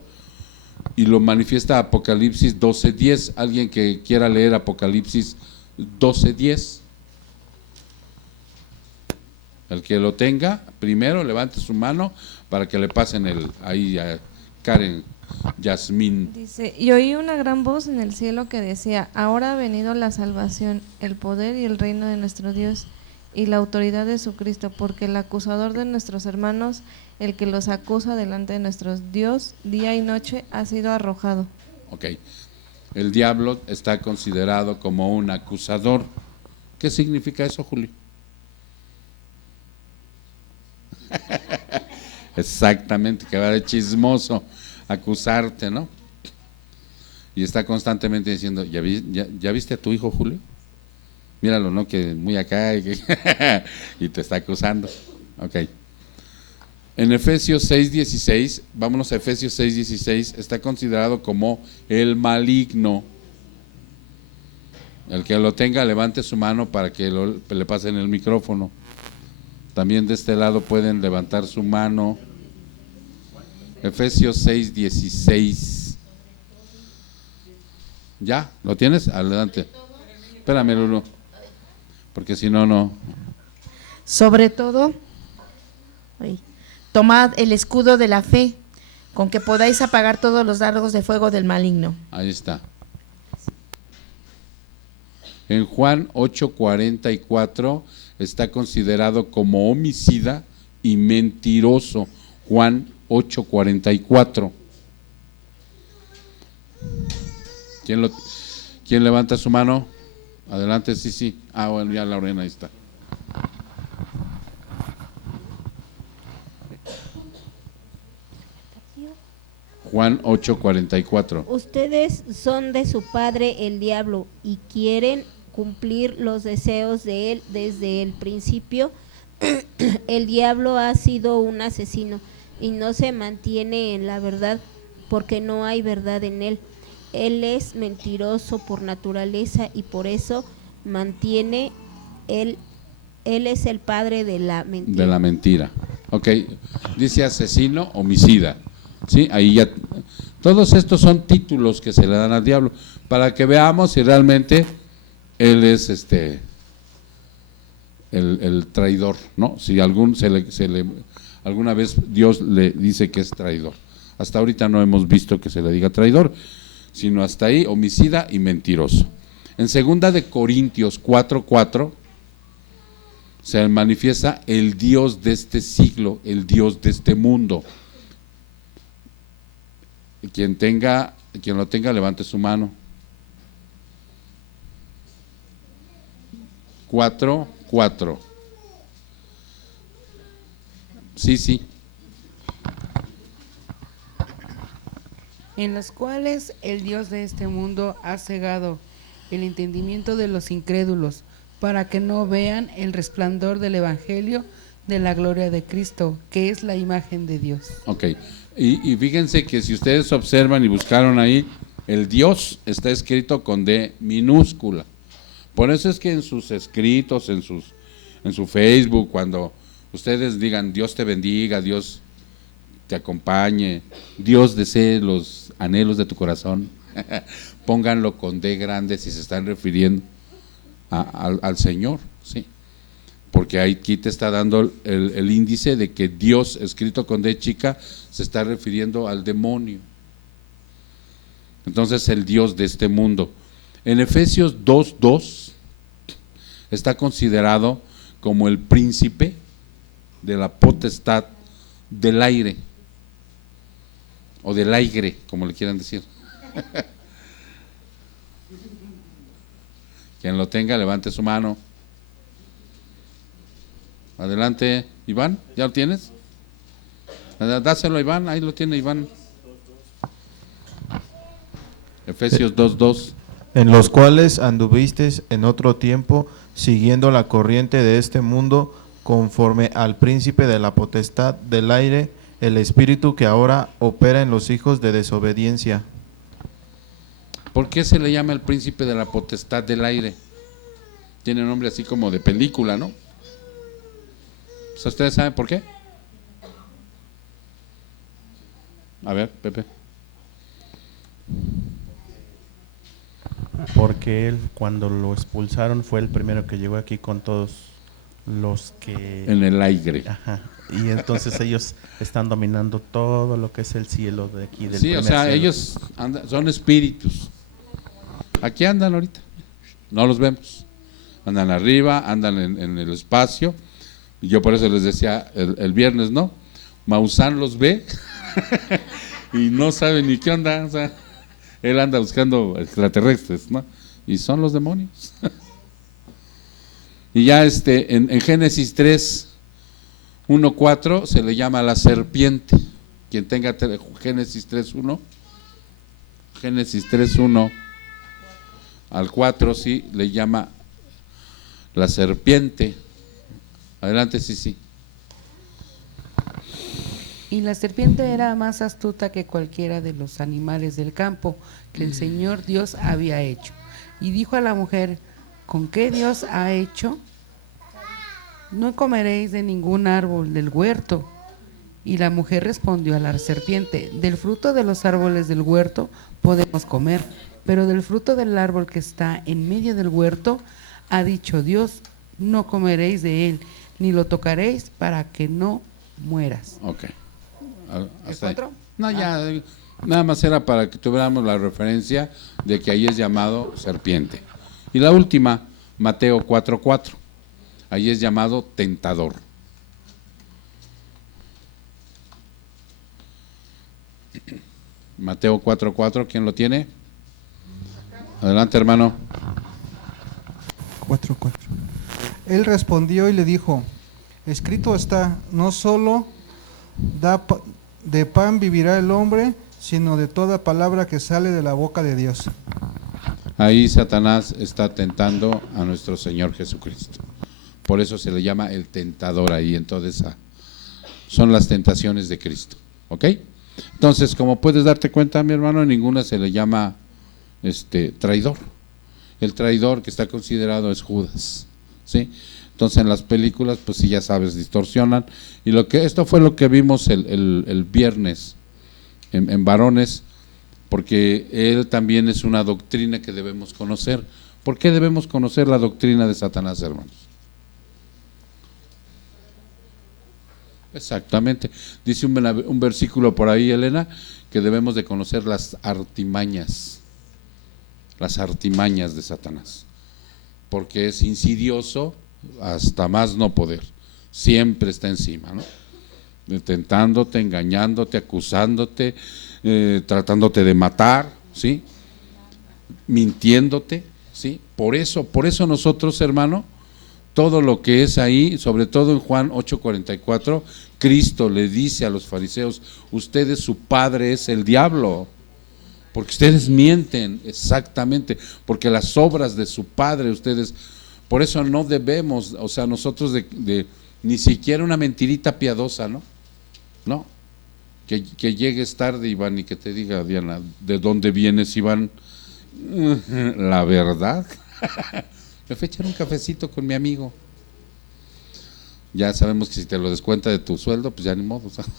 y lo manifiesta Apocalipsis 12:10. Alguien que quiera leer Apocalipsis 12:10. El que lo tenga, primero levante su mano para que le pasen ahí a Karen Yasmín. Dice, y oí una gran voz en el cielo que decía, ahora ha venido la salvación, el poder y el reino de nuestro Dios y la autoridad de su Cristo, porque el acusador de nuestros hermanos, el que los acusa delante de nuestro Dios día y noche, ha sido arrojado. Ok, el diablo está considerado como un acusador. ¿Qué significa eso, Julio? Exactamente, que va de chismoso, acusarte, ¿no? Y está constantemente diciendo, ¿ya viste a tu hijo, Julio? Míralo, ¿no? Que muy acá y te está acusando. Ok. En Efesios 6:16, vámonos a Efesios 6:16, está considerado como el maligno. El que lo tenga, levante su mano para que le pasen el micrófono. También de este lado pueden levantar su mano. Efesios 6:16. ¿Ya? ¿Lo tienes? Adelante. Espérame, Lulu, porque si no, no. Sobre todo, tomad el escudo de la fe, con que podáis apagar todos los dardos de fuego del maligno. Ahí está. En Juan 8:44 está considerado como homicida y mentiroso. Juan 8:44. ¿Quién levanta su mano? Adelante, sí. Ah, bueno, ya Lorena, ahí está. Juan 8:44. Ustedes son de su padre el diablo y quieren cumplir los deseos de él desde el principio. El diablo ha sido un asesino y no se mantiene en la verdad porque no hay verdad en él. Él es mentiroso por naturaleza y por eso mantiene él es el padre de la mentira. De la mentira. Ok, dice asesino, homicida. Sí, ahí ya. Todos estos son títulos que se le dan al diablo para que veamos si realmente él es el traidor, ¿no? Si alguna vez Dios le dice que es traidor. Hasta ahorita no hemos visto que se le diga traidor, sino hasta ahí homicida y mentiroso. En 2 de Corintios 4:4 se manifiesta el Dios de este siglo, el Dios de este mundo. Quien lo tenga, levante su mano. 4:4. Sí. En las cuales el Dios de este mundo ha cegado el entendimiento de los incrédulos, para que no vean el resplandor del Evangelio de la gloria de Cristo, que es la imagen de Dios. Ok, y fíjense que si ustedes observan y buscaron ahí, el Dios está escrito con D minúscula. Por eso es que en sus escritos, en su Facebook, cuando ustedes digan Dios te bendiga, Dios te acompañe, Dios desee los anhelos de tu corazón, pónganlo con D grande si se están refiriendo al Señor, sí, porque aquí te está dando el índice de que Dios escrito con D chica se está refiriendo al demonio. Entonces el Dios de este mundo. En Efesios 2:2 está considerado como el príncipe de la potestad del aire, o del aire, como le quieran decir. Quien lo tenga, levante su mano. Adelante, Iván, ¿ya lo tienes? Dáselo a Iván, ahí lo tiene Iván. Efesios 2:2. En los cuales anduvisteis en otro tiempo, siguiendo la corriente de este mundo, conforme al príncipe de la potestad del aire, el espíritu que ahora opera en los hijos de desobediencia. ¿Por qué se le llama el príncipe de la potestad del aire? Tiene nombre así como de película, ¿no? ¿Ustedes saben por qué? A ver, Pepe. Porque él, cuando lo expulsaron, fue el primero que llegó aquí con todos los que... En el aire. Ajá. Y entonces ellos están dominando todo lo que es el cielo de aquí. Del sí, o sea, cielo. Ellos son espíritus. Aquí andan ahorita. No los vemos. Andan arriba, andan en el espacio. Y yo por eso les decía el viernes, ¿no? Maussan los ve y no sabe ni qué onda. O sea, él anda buscando extraterrestres, ¿no? Y son los demonios. Y ya en Génesis 3:1-4 se le llama la serpiente. Quien tenga Génesis 3:1, Génesis 3:1 al 4, sí, le llama la serpiente. Adelante, sí. Y la serpiente era más astuta que cualquiera de los animales del campo que el Señor Dios había hecho. Y dijo a la mujer: ¿con qué Dios ha hecho? No comeréis de ningún árbol del huerto. Y la mujer respondió a la serpiente: del fruto de los árboles del huerto podemos comer, pero del fruto del árbol que está en medio del huerto, ha dicho Dios, no comeréis de él, ni lo tocaréis para que no mueras. Ok. ¿Hasta ahí? No, ya, nada más era para que tuviéramos la referencia de que ahí es llamado serpiente. Y la última, Mateo 4:4, ahí es llamado tentador. Mateo 4:4, ¿quién lo tiene? Adelante, hermano. 4:4. Él respondió y le dijo, escrito está, no solo de pan vivirá el hombre, sino de toda palabra que sale de la boca de Dios. Ahí Satanás está tentando a nuestro Señor Jesucristo. Por eso se le llama el tentador ahí. Entonces, son las tentaciones de Cristo. ¿Ok? Entonces, como puedes darte cuenta, mi hermano, en ninguna se le llama traidor. El traidor que está considerado es Judas. ¿Sí? Entonces, en las películas, pues sí, ya sabes, distorsionan. Y esto fue lo que vimos el viernes en Varones, porque él también es una doctrina que debemos conocer. ¿Por qué debemos conocer la doctrina de Satanás, hermanos? Exactamente. Dice un versículo por ahí, Elena, que debemos de conocer las artimañas de Satanás, porque es insidioso hasta más no poder. Siempre está encima, ¿no? Tentándote, engañándote, acusándote, tratándote de matar, ¿sí? Mintiéndote, ¿sí? Por eso nosotros, hermano, todo lo que es ahí, sobre todo en Juan 8:44, Cristo le dice a los fariseos, ustedes, su padre es el diablo, porque ustedes mienten, exactamente, porque las obras de su padre ustedes, por eso no debemos, o sea, nosotros de ni siquiera una mentirita piadosa, ¿no? No, que llegues tarde, Iván, y que te diga, Diana, ¿de dónde vienes, Iván? La verdad. Me fui a echar un cafecito con mi amigo. Ya sabemos que si te lo descuenta de tu sueldo, pues ya ni modo. ¿Sabes?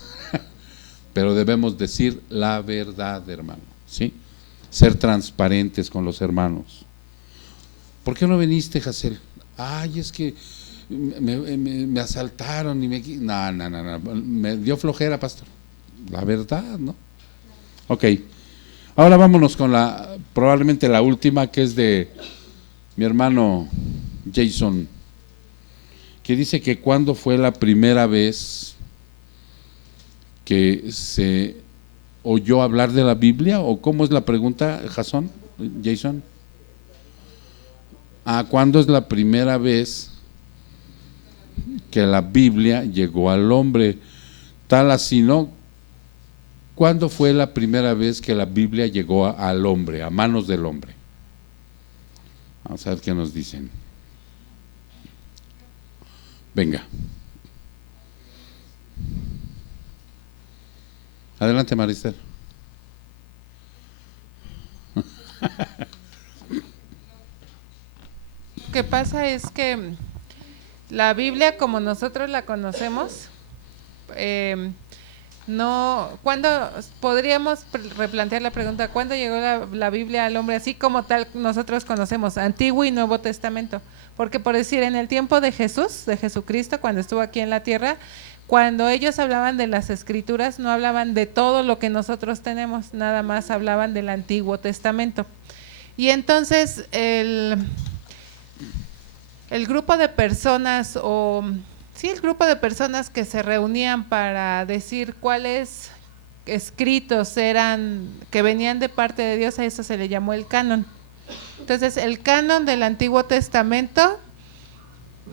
Pero debemos decir la verdad, hermano, ¿sí? Ser transparentes con los hermanos. ¿Por qué no viniste, Jacel? Ay, es que me asaltaron y no, me dio flojera, pastor. La verdad, ¿no? Ok, ahora vámonos con probablemente la última, que es de mi hermano Jason, que dice que cuándo fue la primera vez que se oyó hablar de la Biblia, o cómo es la pregunta, Jason. ¿Cuándo es la primera vez que la Biblia llegó al hombre? Tal así, ¿no? ¿Cuándo fue la primera vez que la Biblia llegó al hombre, a manos del hombre? Vamos a ver qué nos dicen. Venga. Adelante, Maristel. Lo que pasa es que la Biblia, como nosotros la conocemos, ¿cuándo podríamos replantear la pregunta? ¿Cuándo llegó la Biblia al hombre así como tal nosotros conocemos, Antiguo y Nuevo Testamento? Porque, por decir, en el tiempo de Jesús, de Jesucristo, cuando estuvo aquí en la tierra, cuando ellos hablaban de las Escrituras, no hablaban de todo lo que nosotros tenemos, nada más hablaban del Antiguo Testamento. Y entonces el grupo de personas, el grupo de personas que se reunían para decir cuáles escritos eran que venían de parte de Dios, a eso se le llamó el canon. Entonces, el canon del Antiguo Testamento,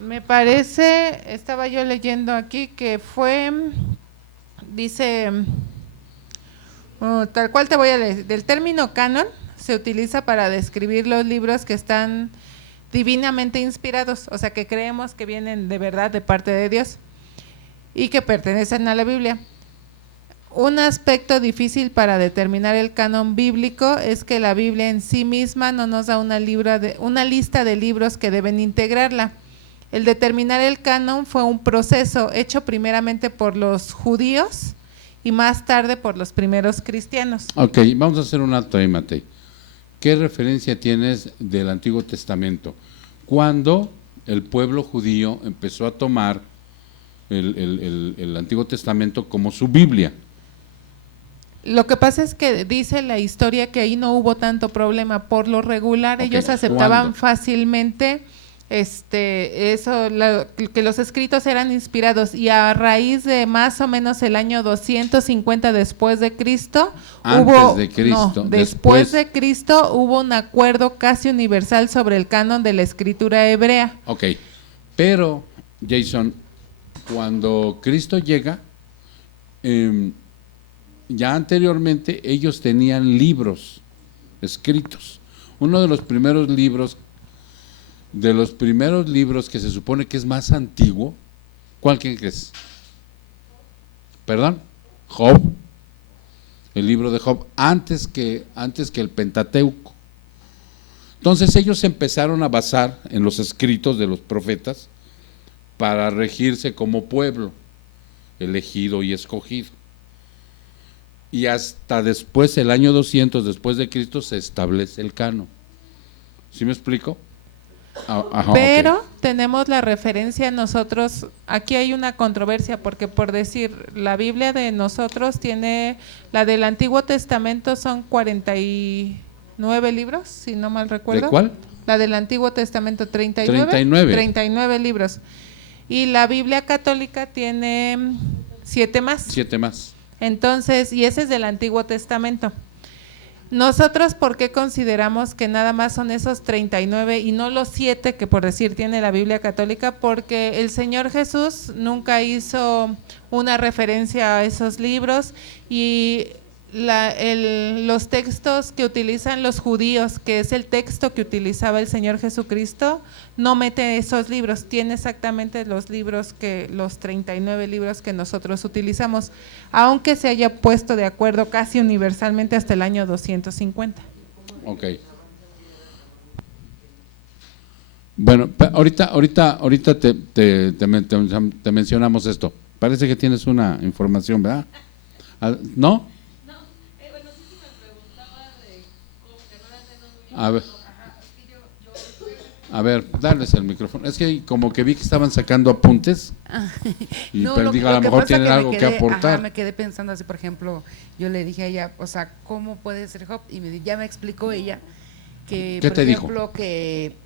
me parece, estaba yo leyendo aquí que dice, tal cual te voy a leer, del término canon se utiliza para describir los libros que están divinamente inspirados, o sea, que creemos que vienen de verdad de parte de Dios y que pertenecen a la Biblia. Un aspecto difícil para determinar el canon bíblico es que la Biblia en sí misma no nos da una lista de libros que deben integrarla. El determinar el canon fue un proceso hecho primeramente por los judíos y más tarde por los primeros cristianos. Ok, vamos a hacer un alto ahí, Matei. ¿qué referencia tienes del Antiguo Testamento? Cuando el pueblo judío empezó a tomar el Antiguo Testamento como su Biblia. Lo que pasa es que dice la historia que ahí no hubo tanto problema. Por lo regular, ellos aceptaban fácilmente que los escritos eran inspirados, y a raíz de más o menos el año 250 después de Cristo, después de Cristo hubo un acuerdo casi universal sobre el canon de la escritura hebrea. Ok, pero Jason, cuando Cristo llega, ya anteriormente ellos tenían libros escritos. Uno de los primeros libros que se supone que es más antiguo, ¿cuál crees? ¿Perdón? Job. El libro de Job, antes que el Pentateuco. Entonces ellos empezaron a basar en los escritos de los profetas para regirse como pueblo, elegido y escogido. Y hasta después, el año 200 después de Cristo, se establece el canon. ¿Sí me explico? Pero tenemos la referencia nosotros, aquí hay una controversia, porque por decir, la Biblia de nosotros tiene, la del Antiguo Testamento son 49 libros, si no mal recuerdo. ¿De cuál? La del Antiguo Testamento, 39 libros. Y la Biblia católica tiene 7 más. 7 más. Entonces, y ese es del Antiguo Testamento. Nosotros, ¿por qué consideramos que nada más son esos 39 y no los 7 que por decir tiene la Biblia católica? Porque el Señor Jesús nunca hizo una referencia a esos libros, y los textos que utilizan los judíos, que es el texto que utilizaba el Señor Jesucristo, no mete esos libros, tiene exactamente los 39 libros que nosotros utilizamos, aunque se haya puesto de acuerdo casi universalmente hasta el año 250. Ok. Bueno, ahorita te mencionamos esto. Parece que tienes una información, ¿verdad? ¿No? A ver, darles el micrófono. Es que como que vi que estaban sacando apuntes y a lo mejor tienen algo que aportar. Me quedé pensando así, por ejemplo, yo le dije a ella, o sea, ¿cómo puede ser Job? Y ya me explicó ella que, ¿qué por te ejemplo, dijo? Que…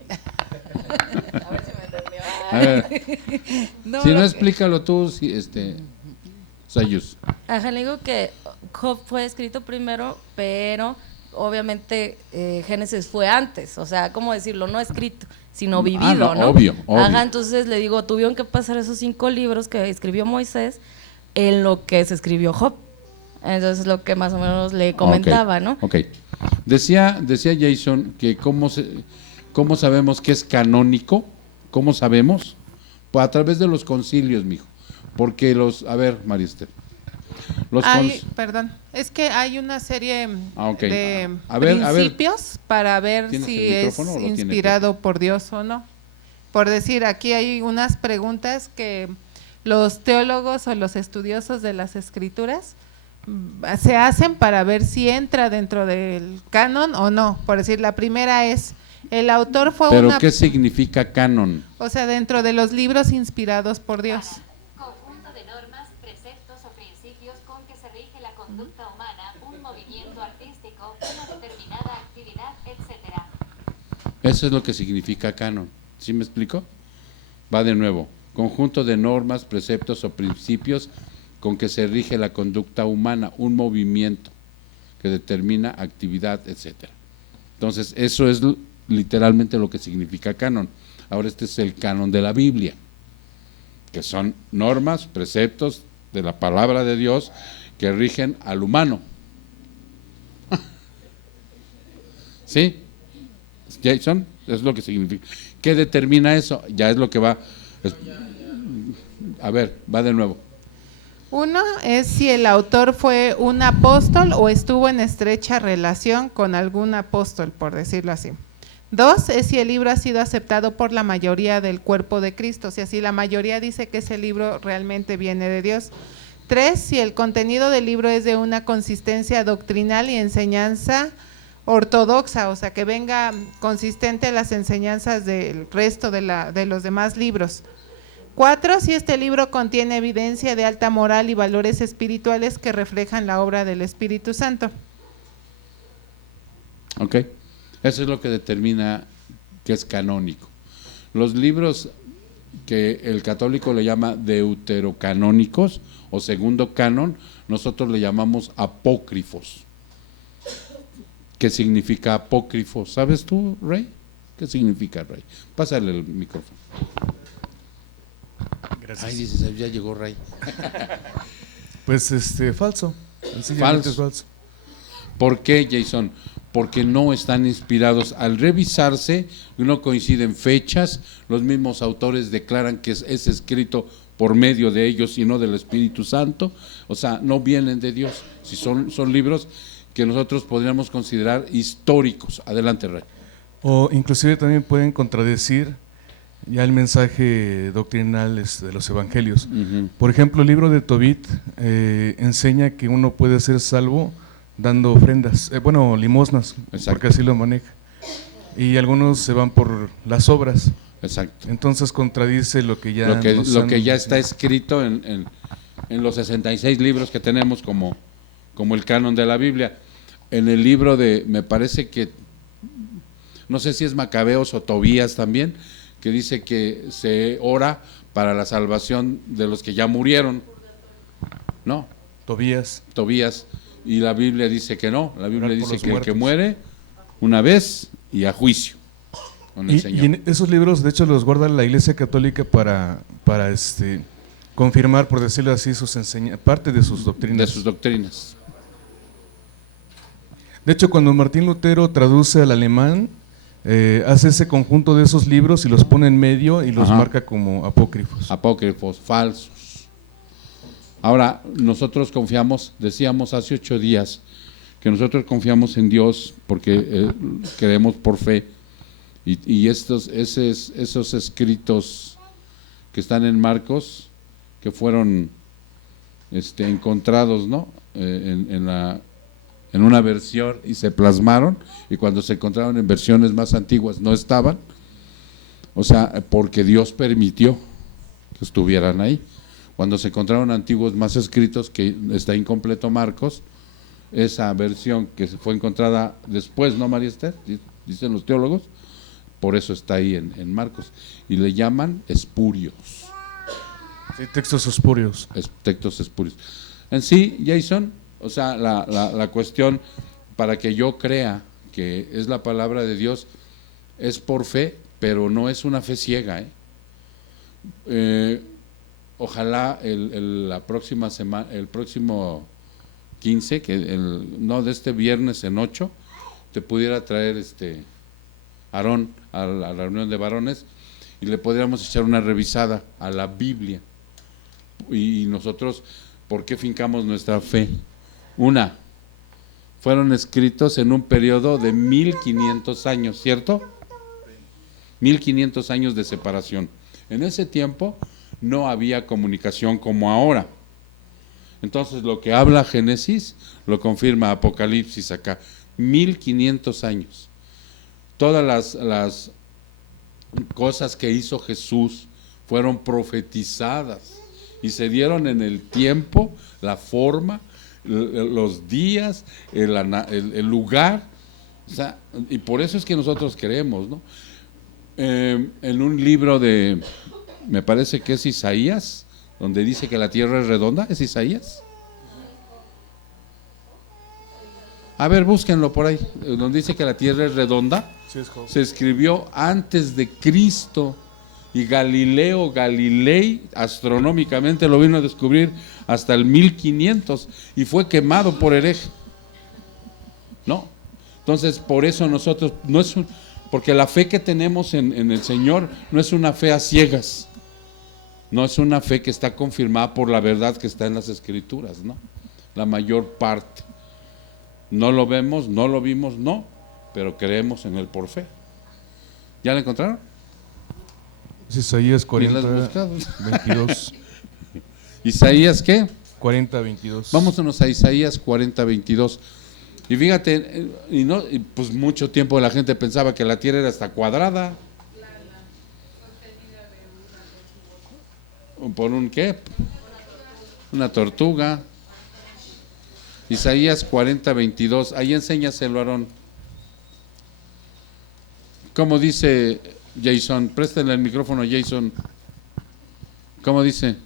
A ver si me entendió. A ver, si no, explícalo tú, Sayus. Ajá, le digo que Job fue escrito primero, pero… obviamente Génesis fue antes, o sea, ¿cómo decirlo? No escrito, sino vivido, ¿no? Obvio. Ajá, entonces le digo, tuvieron que pasar esos 5 libros que escribió Moisés en lo que se escribió Job. Entonces es lo que más o menos le comentaba, ¿no? Ok. Decía Jason que cómo sabemos que es canónico, ¿cómo sabemos? Pues a través de los concilios, mijo. Porque a ver, María Esther. Perdón, es que hay una serie de principios para ver si es inspirado por Dios o no. Por decir, aquí hay unas preguntas que los teólogos o los estudiosos de las escrituras se hacen para ver si entra dentro del canon o no. Por decir, la primera es, el autor fue ¿Pero qué significa canon? O sea, dentro de los libros inspirados por Dios. Conjunto de normas, preceptos o principios con que se rige la conducta humana, un movimiento artístico, una determinada actividad, etcétera. Eso es lo que significa canon. ¿Sí me explico? Va de nuevo. Conjunto de normas, preceptos o principios con que se rige la conducta humana, un movimiento que determina actividad, etcétera. Entonces, eso es literalmente lo que significa canon. Ahora este es el canon de la Biblia, que son normas, preceptos de la palabra de Dios que rigen al humano. ¿Sí? Jason, es lo que significa. ¿Qué determina eso? Ya es lo que va. A ver, va de nuevo. Uno es si el autor fue un apóstol o estuvo en estrecha relación con algún apóstol, por decirlo así. 2 es si el libro ha sido aceptado por la mayoría del cuerpo de Cristo, o sea, si la mayoría dice que ese libro realmente viene de Dios. 3, si el contenido del libro es de una consistencia doctrinal y enseñanza ortodoxa, o sea, que venga consistente a las enseñanzas del resto de los demás libros. 4, si este libro contiene evidencia de alta moral y valores espirituales que reflejan la obra del Espíritu Santo. Ok, eso es lo que determina que es canónico. Los libros que el católico le llama deuterocanónicos o segundo canon, nosotros le llamamos apócrifos. ¿Qué significa apócrifo? ¿Sabes tú, Rey? ¿Qué significa, Rey? Pásale el micrófono. Gracias. Ay, dices, ya llegó Rey. Pues falso. Falso. ¿Por qué, Jason? Porque no están inspirados. Al revisarse, no coinciden fechas, los mismos autores declaran que es escrito por medio de ellos y no del Espíritu Santo, o sea, no vienen de Dios, si son libros que nosotros podríamos considerar históricos. Adelante, Rey. O inclusive también pueden contradecir ya el mensaje doctrinal de los evangelios. Por ejemplo, el libro de Tobit enseña que uno puede ser salvo dando ofrendas, limosnas. Exacto. Porque así lo maneja. Y algunos se van por las obras. Exacto. Entonces contradice lo que ya está escrito en los 66 libros que tenemos como el canon de la Biblia. En el libro me parece que, no sé si es Macabeos o Tobías también, que dice que se ora para la salvación de los que ya murieron, ¿no? Tobías. Y la Biblia dice que no, la Biblia dice que el que muere una vez y a juicio con el Señor. Y en esos libros, de hecho, los guarda la Iglesia Católica para confirmar, por decirlo así, parte de sus doctrinas. De hecho, cuando Martín Lutero traduce al alemán, hace ese conjunto de esos libros y los pone en medio y los marca como apócrifos. Apócrifos, falsos. Ahora, nosotros confiamos, decíamos hace 8 días, que nosotros confiamos en Dios porque creemos por fe. Y esos escritos que están en Marcos, que fueron encontrados, ¿no? En una versión y se plasmaron, y cuando se encontraron en versiones más antiguas no estaban, o sea, porque Dios permitió que estuvieran ahí. Cuando se encontraron antiguos más escritos, que está incompleto Marcos, esa versión que fue encontrada después, ¿no, María Esther? Dicen los teólogos, por eso está ahí en Marcos, y le llaman espurios. Sí, textos espurios. Textos espurios. En sí, Jason, o sea, la cuestión para que yo crea que es la palabra de Dios es por fe, pero no es una fe ciega. Ojalá la próxima semana, el próximo 15, de este viernes en 8, te pudiera traer Aarón a la reunión de varones y le podríamos echar una revisada a la Biblia. Y nosotros, ¿por qué fincamos nuestra fe? Fueron escritos en un periodo de 1500 años, ¿cierto? 1500 años de separación. En ese tiempo no había comunicación como ahora. Entonces lo que habla Génesis lo confirma Apocalipsis acá. 1500 años. Todas las cosas que hizo Jesús fueron profetizadas y se dieron en el tiempo, la forma, los días, el lugar, o sea, y por eso es que nosotros creemos, ¿no? En un libro me parece que es Isaías, donde dice que la tierra es redonda. ¿Es Isaías? A ver, búsquenlo por ahí, donde dice que la tierra es redonda. Sí, se escribió antes de Cristo, y Galileo Galilei astronómicamente lo vino a descubrir hasta el 1500 y fue quemado por hereje. ¿No? Entonces, por eso nosotros, porque la fe que tenemos en el Señor no es una fe a ciegas, no es una fe que está confirmada por la verdad que está en las Escrituras, ¿no? La mayor parte. No lo vemos, no lo vimos, no, pero creemos en él por fe. ¿Ya la encontraron? Es Isaías 40:22. ¿Isaías qué? 40:22. Vámonos a Isaías 40:22. Y fíjate, pues mucho tiempo la gente pensaba que la Tierra era hasta cuadrada. ¿Por un qué? Una tortuga. Isaías 40:22. Ahí enséñaselo, Aarón. ¿Cómo dice Jason? Préstenle el micrófono, Jason. ¿Cómo dice?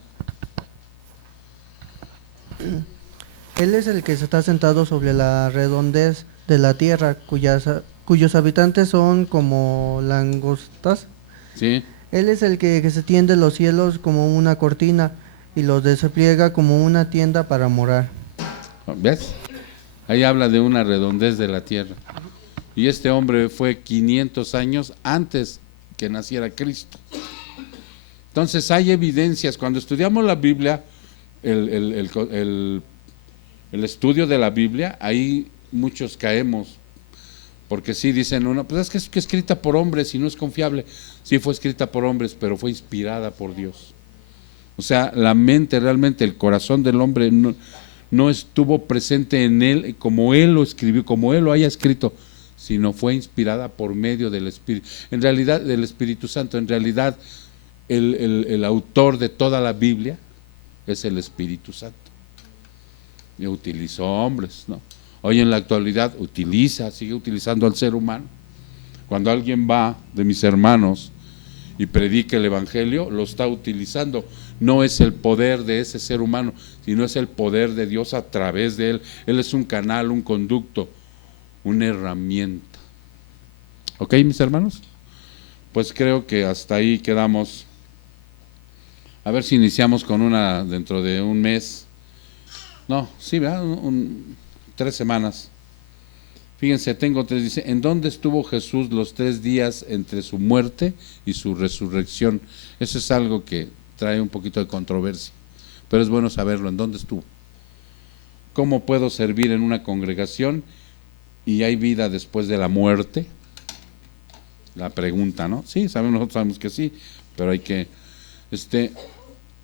Él es el que se está sentado sobre la redondez de la tierra, cuyos habitantes son como langostas. Sí. Él es el que se tiende los cielos como una cortina y los despliega como una tienda para morar. ¿Ves? Ahí habla de una redondez de la tierra. Y este hombre fue 500 años antes que naciera Cristo. Entonces hay evidencias. Cuando estudiamos la Biblia, el estudio de la Biblia, ahí muchos caemos. Porque sí dicen uno, pues es que es escrita por hombres y no es confiable. Sí fue escrita por hombres, pero fue inspirada por Dios. O sea, la mente, realmente el corazón del hombre no estuvo presente en él como él lo escribió, como él lo haya escrito, sino fue inspirada por medio del Espíritu. En realidad, del Espíritu Santo, en realidad el autor de toda la Biblia es el Espíritu Santo. Y utilizó hombres, ¿no? Hoy en la actualidad sigue utilizando al ser humano. Cuando alguien va de mis hermanos y predica el Evangelio, lo está utilizando. No es el poder de ese ser humano, sino es el poder de Dios a través de él. Él es un canal, un conducto, una herramienta. ¿Ok, mis hermanos? Pues creo que hasta ahí quedamos. A ver si iniciamos con una dentro de un mes. No, sí, ¿verdad? 3 semanas. Fíjense, tengo 3, dice, ¿en dónde estuvo Jesús los 3 días entre su muerte y su resurrección? Eso es algo que trae un poquito de controversia, pero es bueno saberlo, ¿en dónde estuvo? ¿Cómo puedo servir en una congregación y hay vida después de la muerte? La pregunta, ¿no? Sí, nosotros sabemos que sí, pero hay que,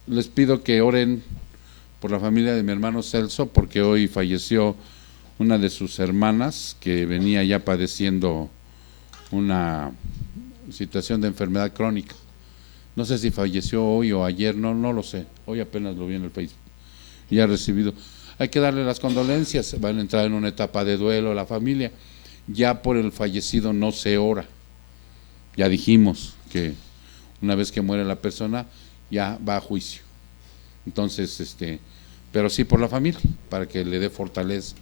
les pido que oren por la familia de mi hermano Celso, porque hoy falleció una de sus hermanas que venía ya padeciendo una situación de enfermedad crónica. No sé si falleció hoy o ayer, no lo sé. Hoy apenas lo vi en el Facebook. Y ha recibido. Hay que darle las condolencias. Van a entrar en una etapa de duelo la familia. Ya por el fallecido no se ora. Ya dijimos que una vez que muere la persona ya va a juicio. Entonces, pero sí por la familia, para que le dé fortaleza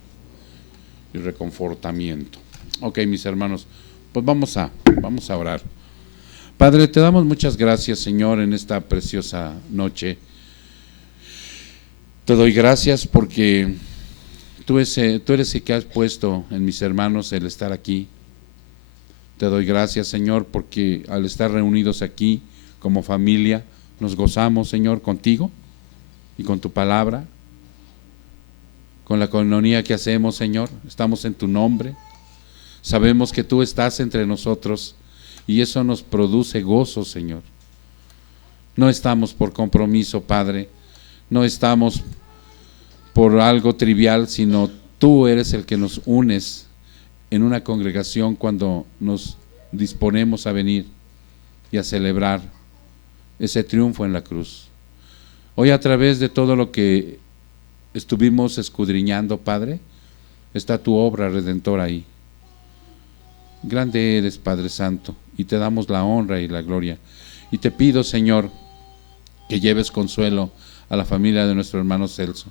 y reconfortamiento. Ok, mis hermanos, pues vamos a orar. Padre, te damos muchas gracias, Señor, en esta preciosa noche. Te doy gracias porque tú eres el que has puesto en mis hermanos el estar aquí. Te doy gracias, Señor, porque al estar reunidos aquí como familia, nos gozamos, Señor, contigo y con tu palabra, con la coinonía que hacemos, Señor. Estamos en tu nombre. Sabemos que tú estás entre nosotros y eso nos produce gozo, Señor. No estamos por compromiso, Padre. No estamos por algo trivial, sino tú eres el que nos unes en una congregación cuando nos disponemos a venir y a celebrar ese triunfo en la cruz. Hoy, a través de todo lo que estuvimos escudriñando, Padre, está tu obra redentora ahí. Grande eres, Padre Santo, y te damos la honra y la gloria. Y te pido, Señor, que lleves consuelo a la familia de nuestro hermano Celso.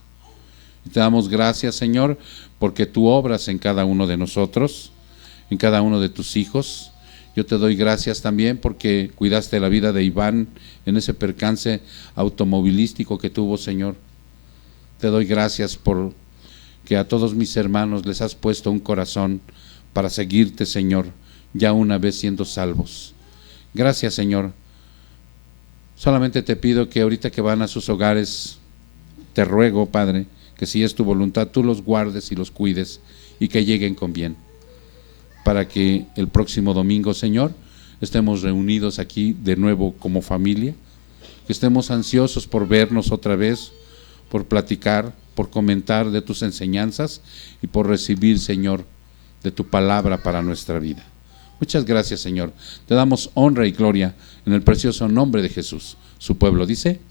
Y te damos gracias, Señor, porque tú obras en cada uno de nosotros, en cada uno de tus hijos. Yo te doy gracias también porque cuidaste la vida de Iván en ese percance automovilístico que tuvo, Señor. Te doy gracias por que a todos mis hermanos les has puesto un corazón para seguirte, Señor, ya una vez siendo salvos. Gracias, Señor. Solamente te pido que ahorita que van a sus hogares, te ruego, Padre, que si es tu voluntad, tú los guardes y los cuides y que lleguen con bien, para que el próximo domingo, Señor, estemos reunidos aquí de nuevo como familia, que estemos ansiosos por vernos otra vez, por platicar, por comentar de tus enseñanzas y por recibir, Señor, de tu palabra para nuestra vida. Muchas gracias, Señor. Te damos honra y gloria en el precioso nombre de Jesús. Su pueblo dice...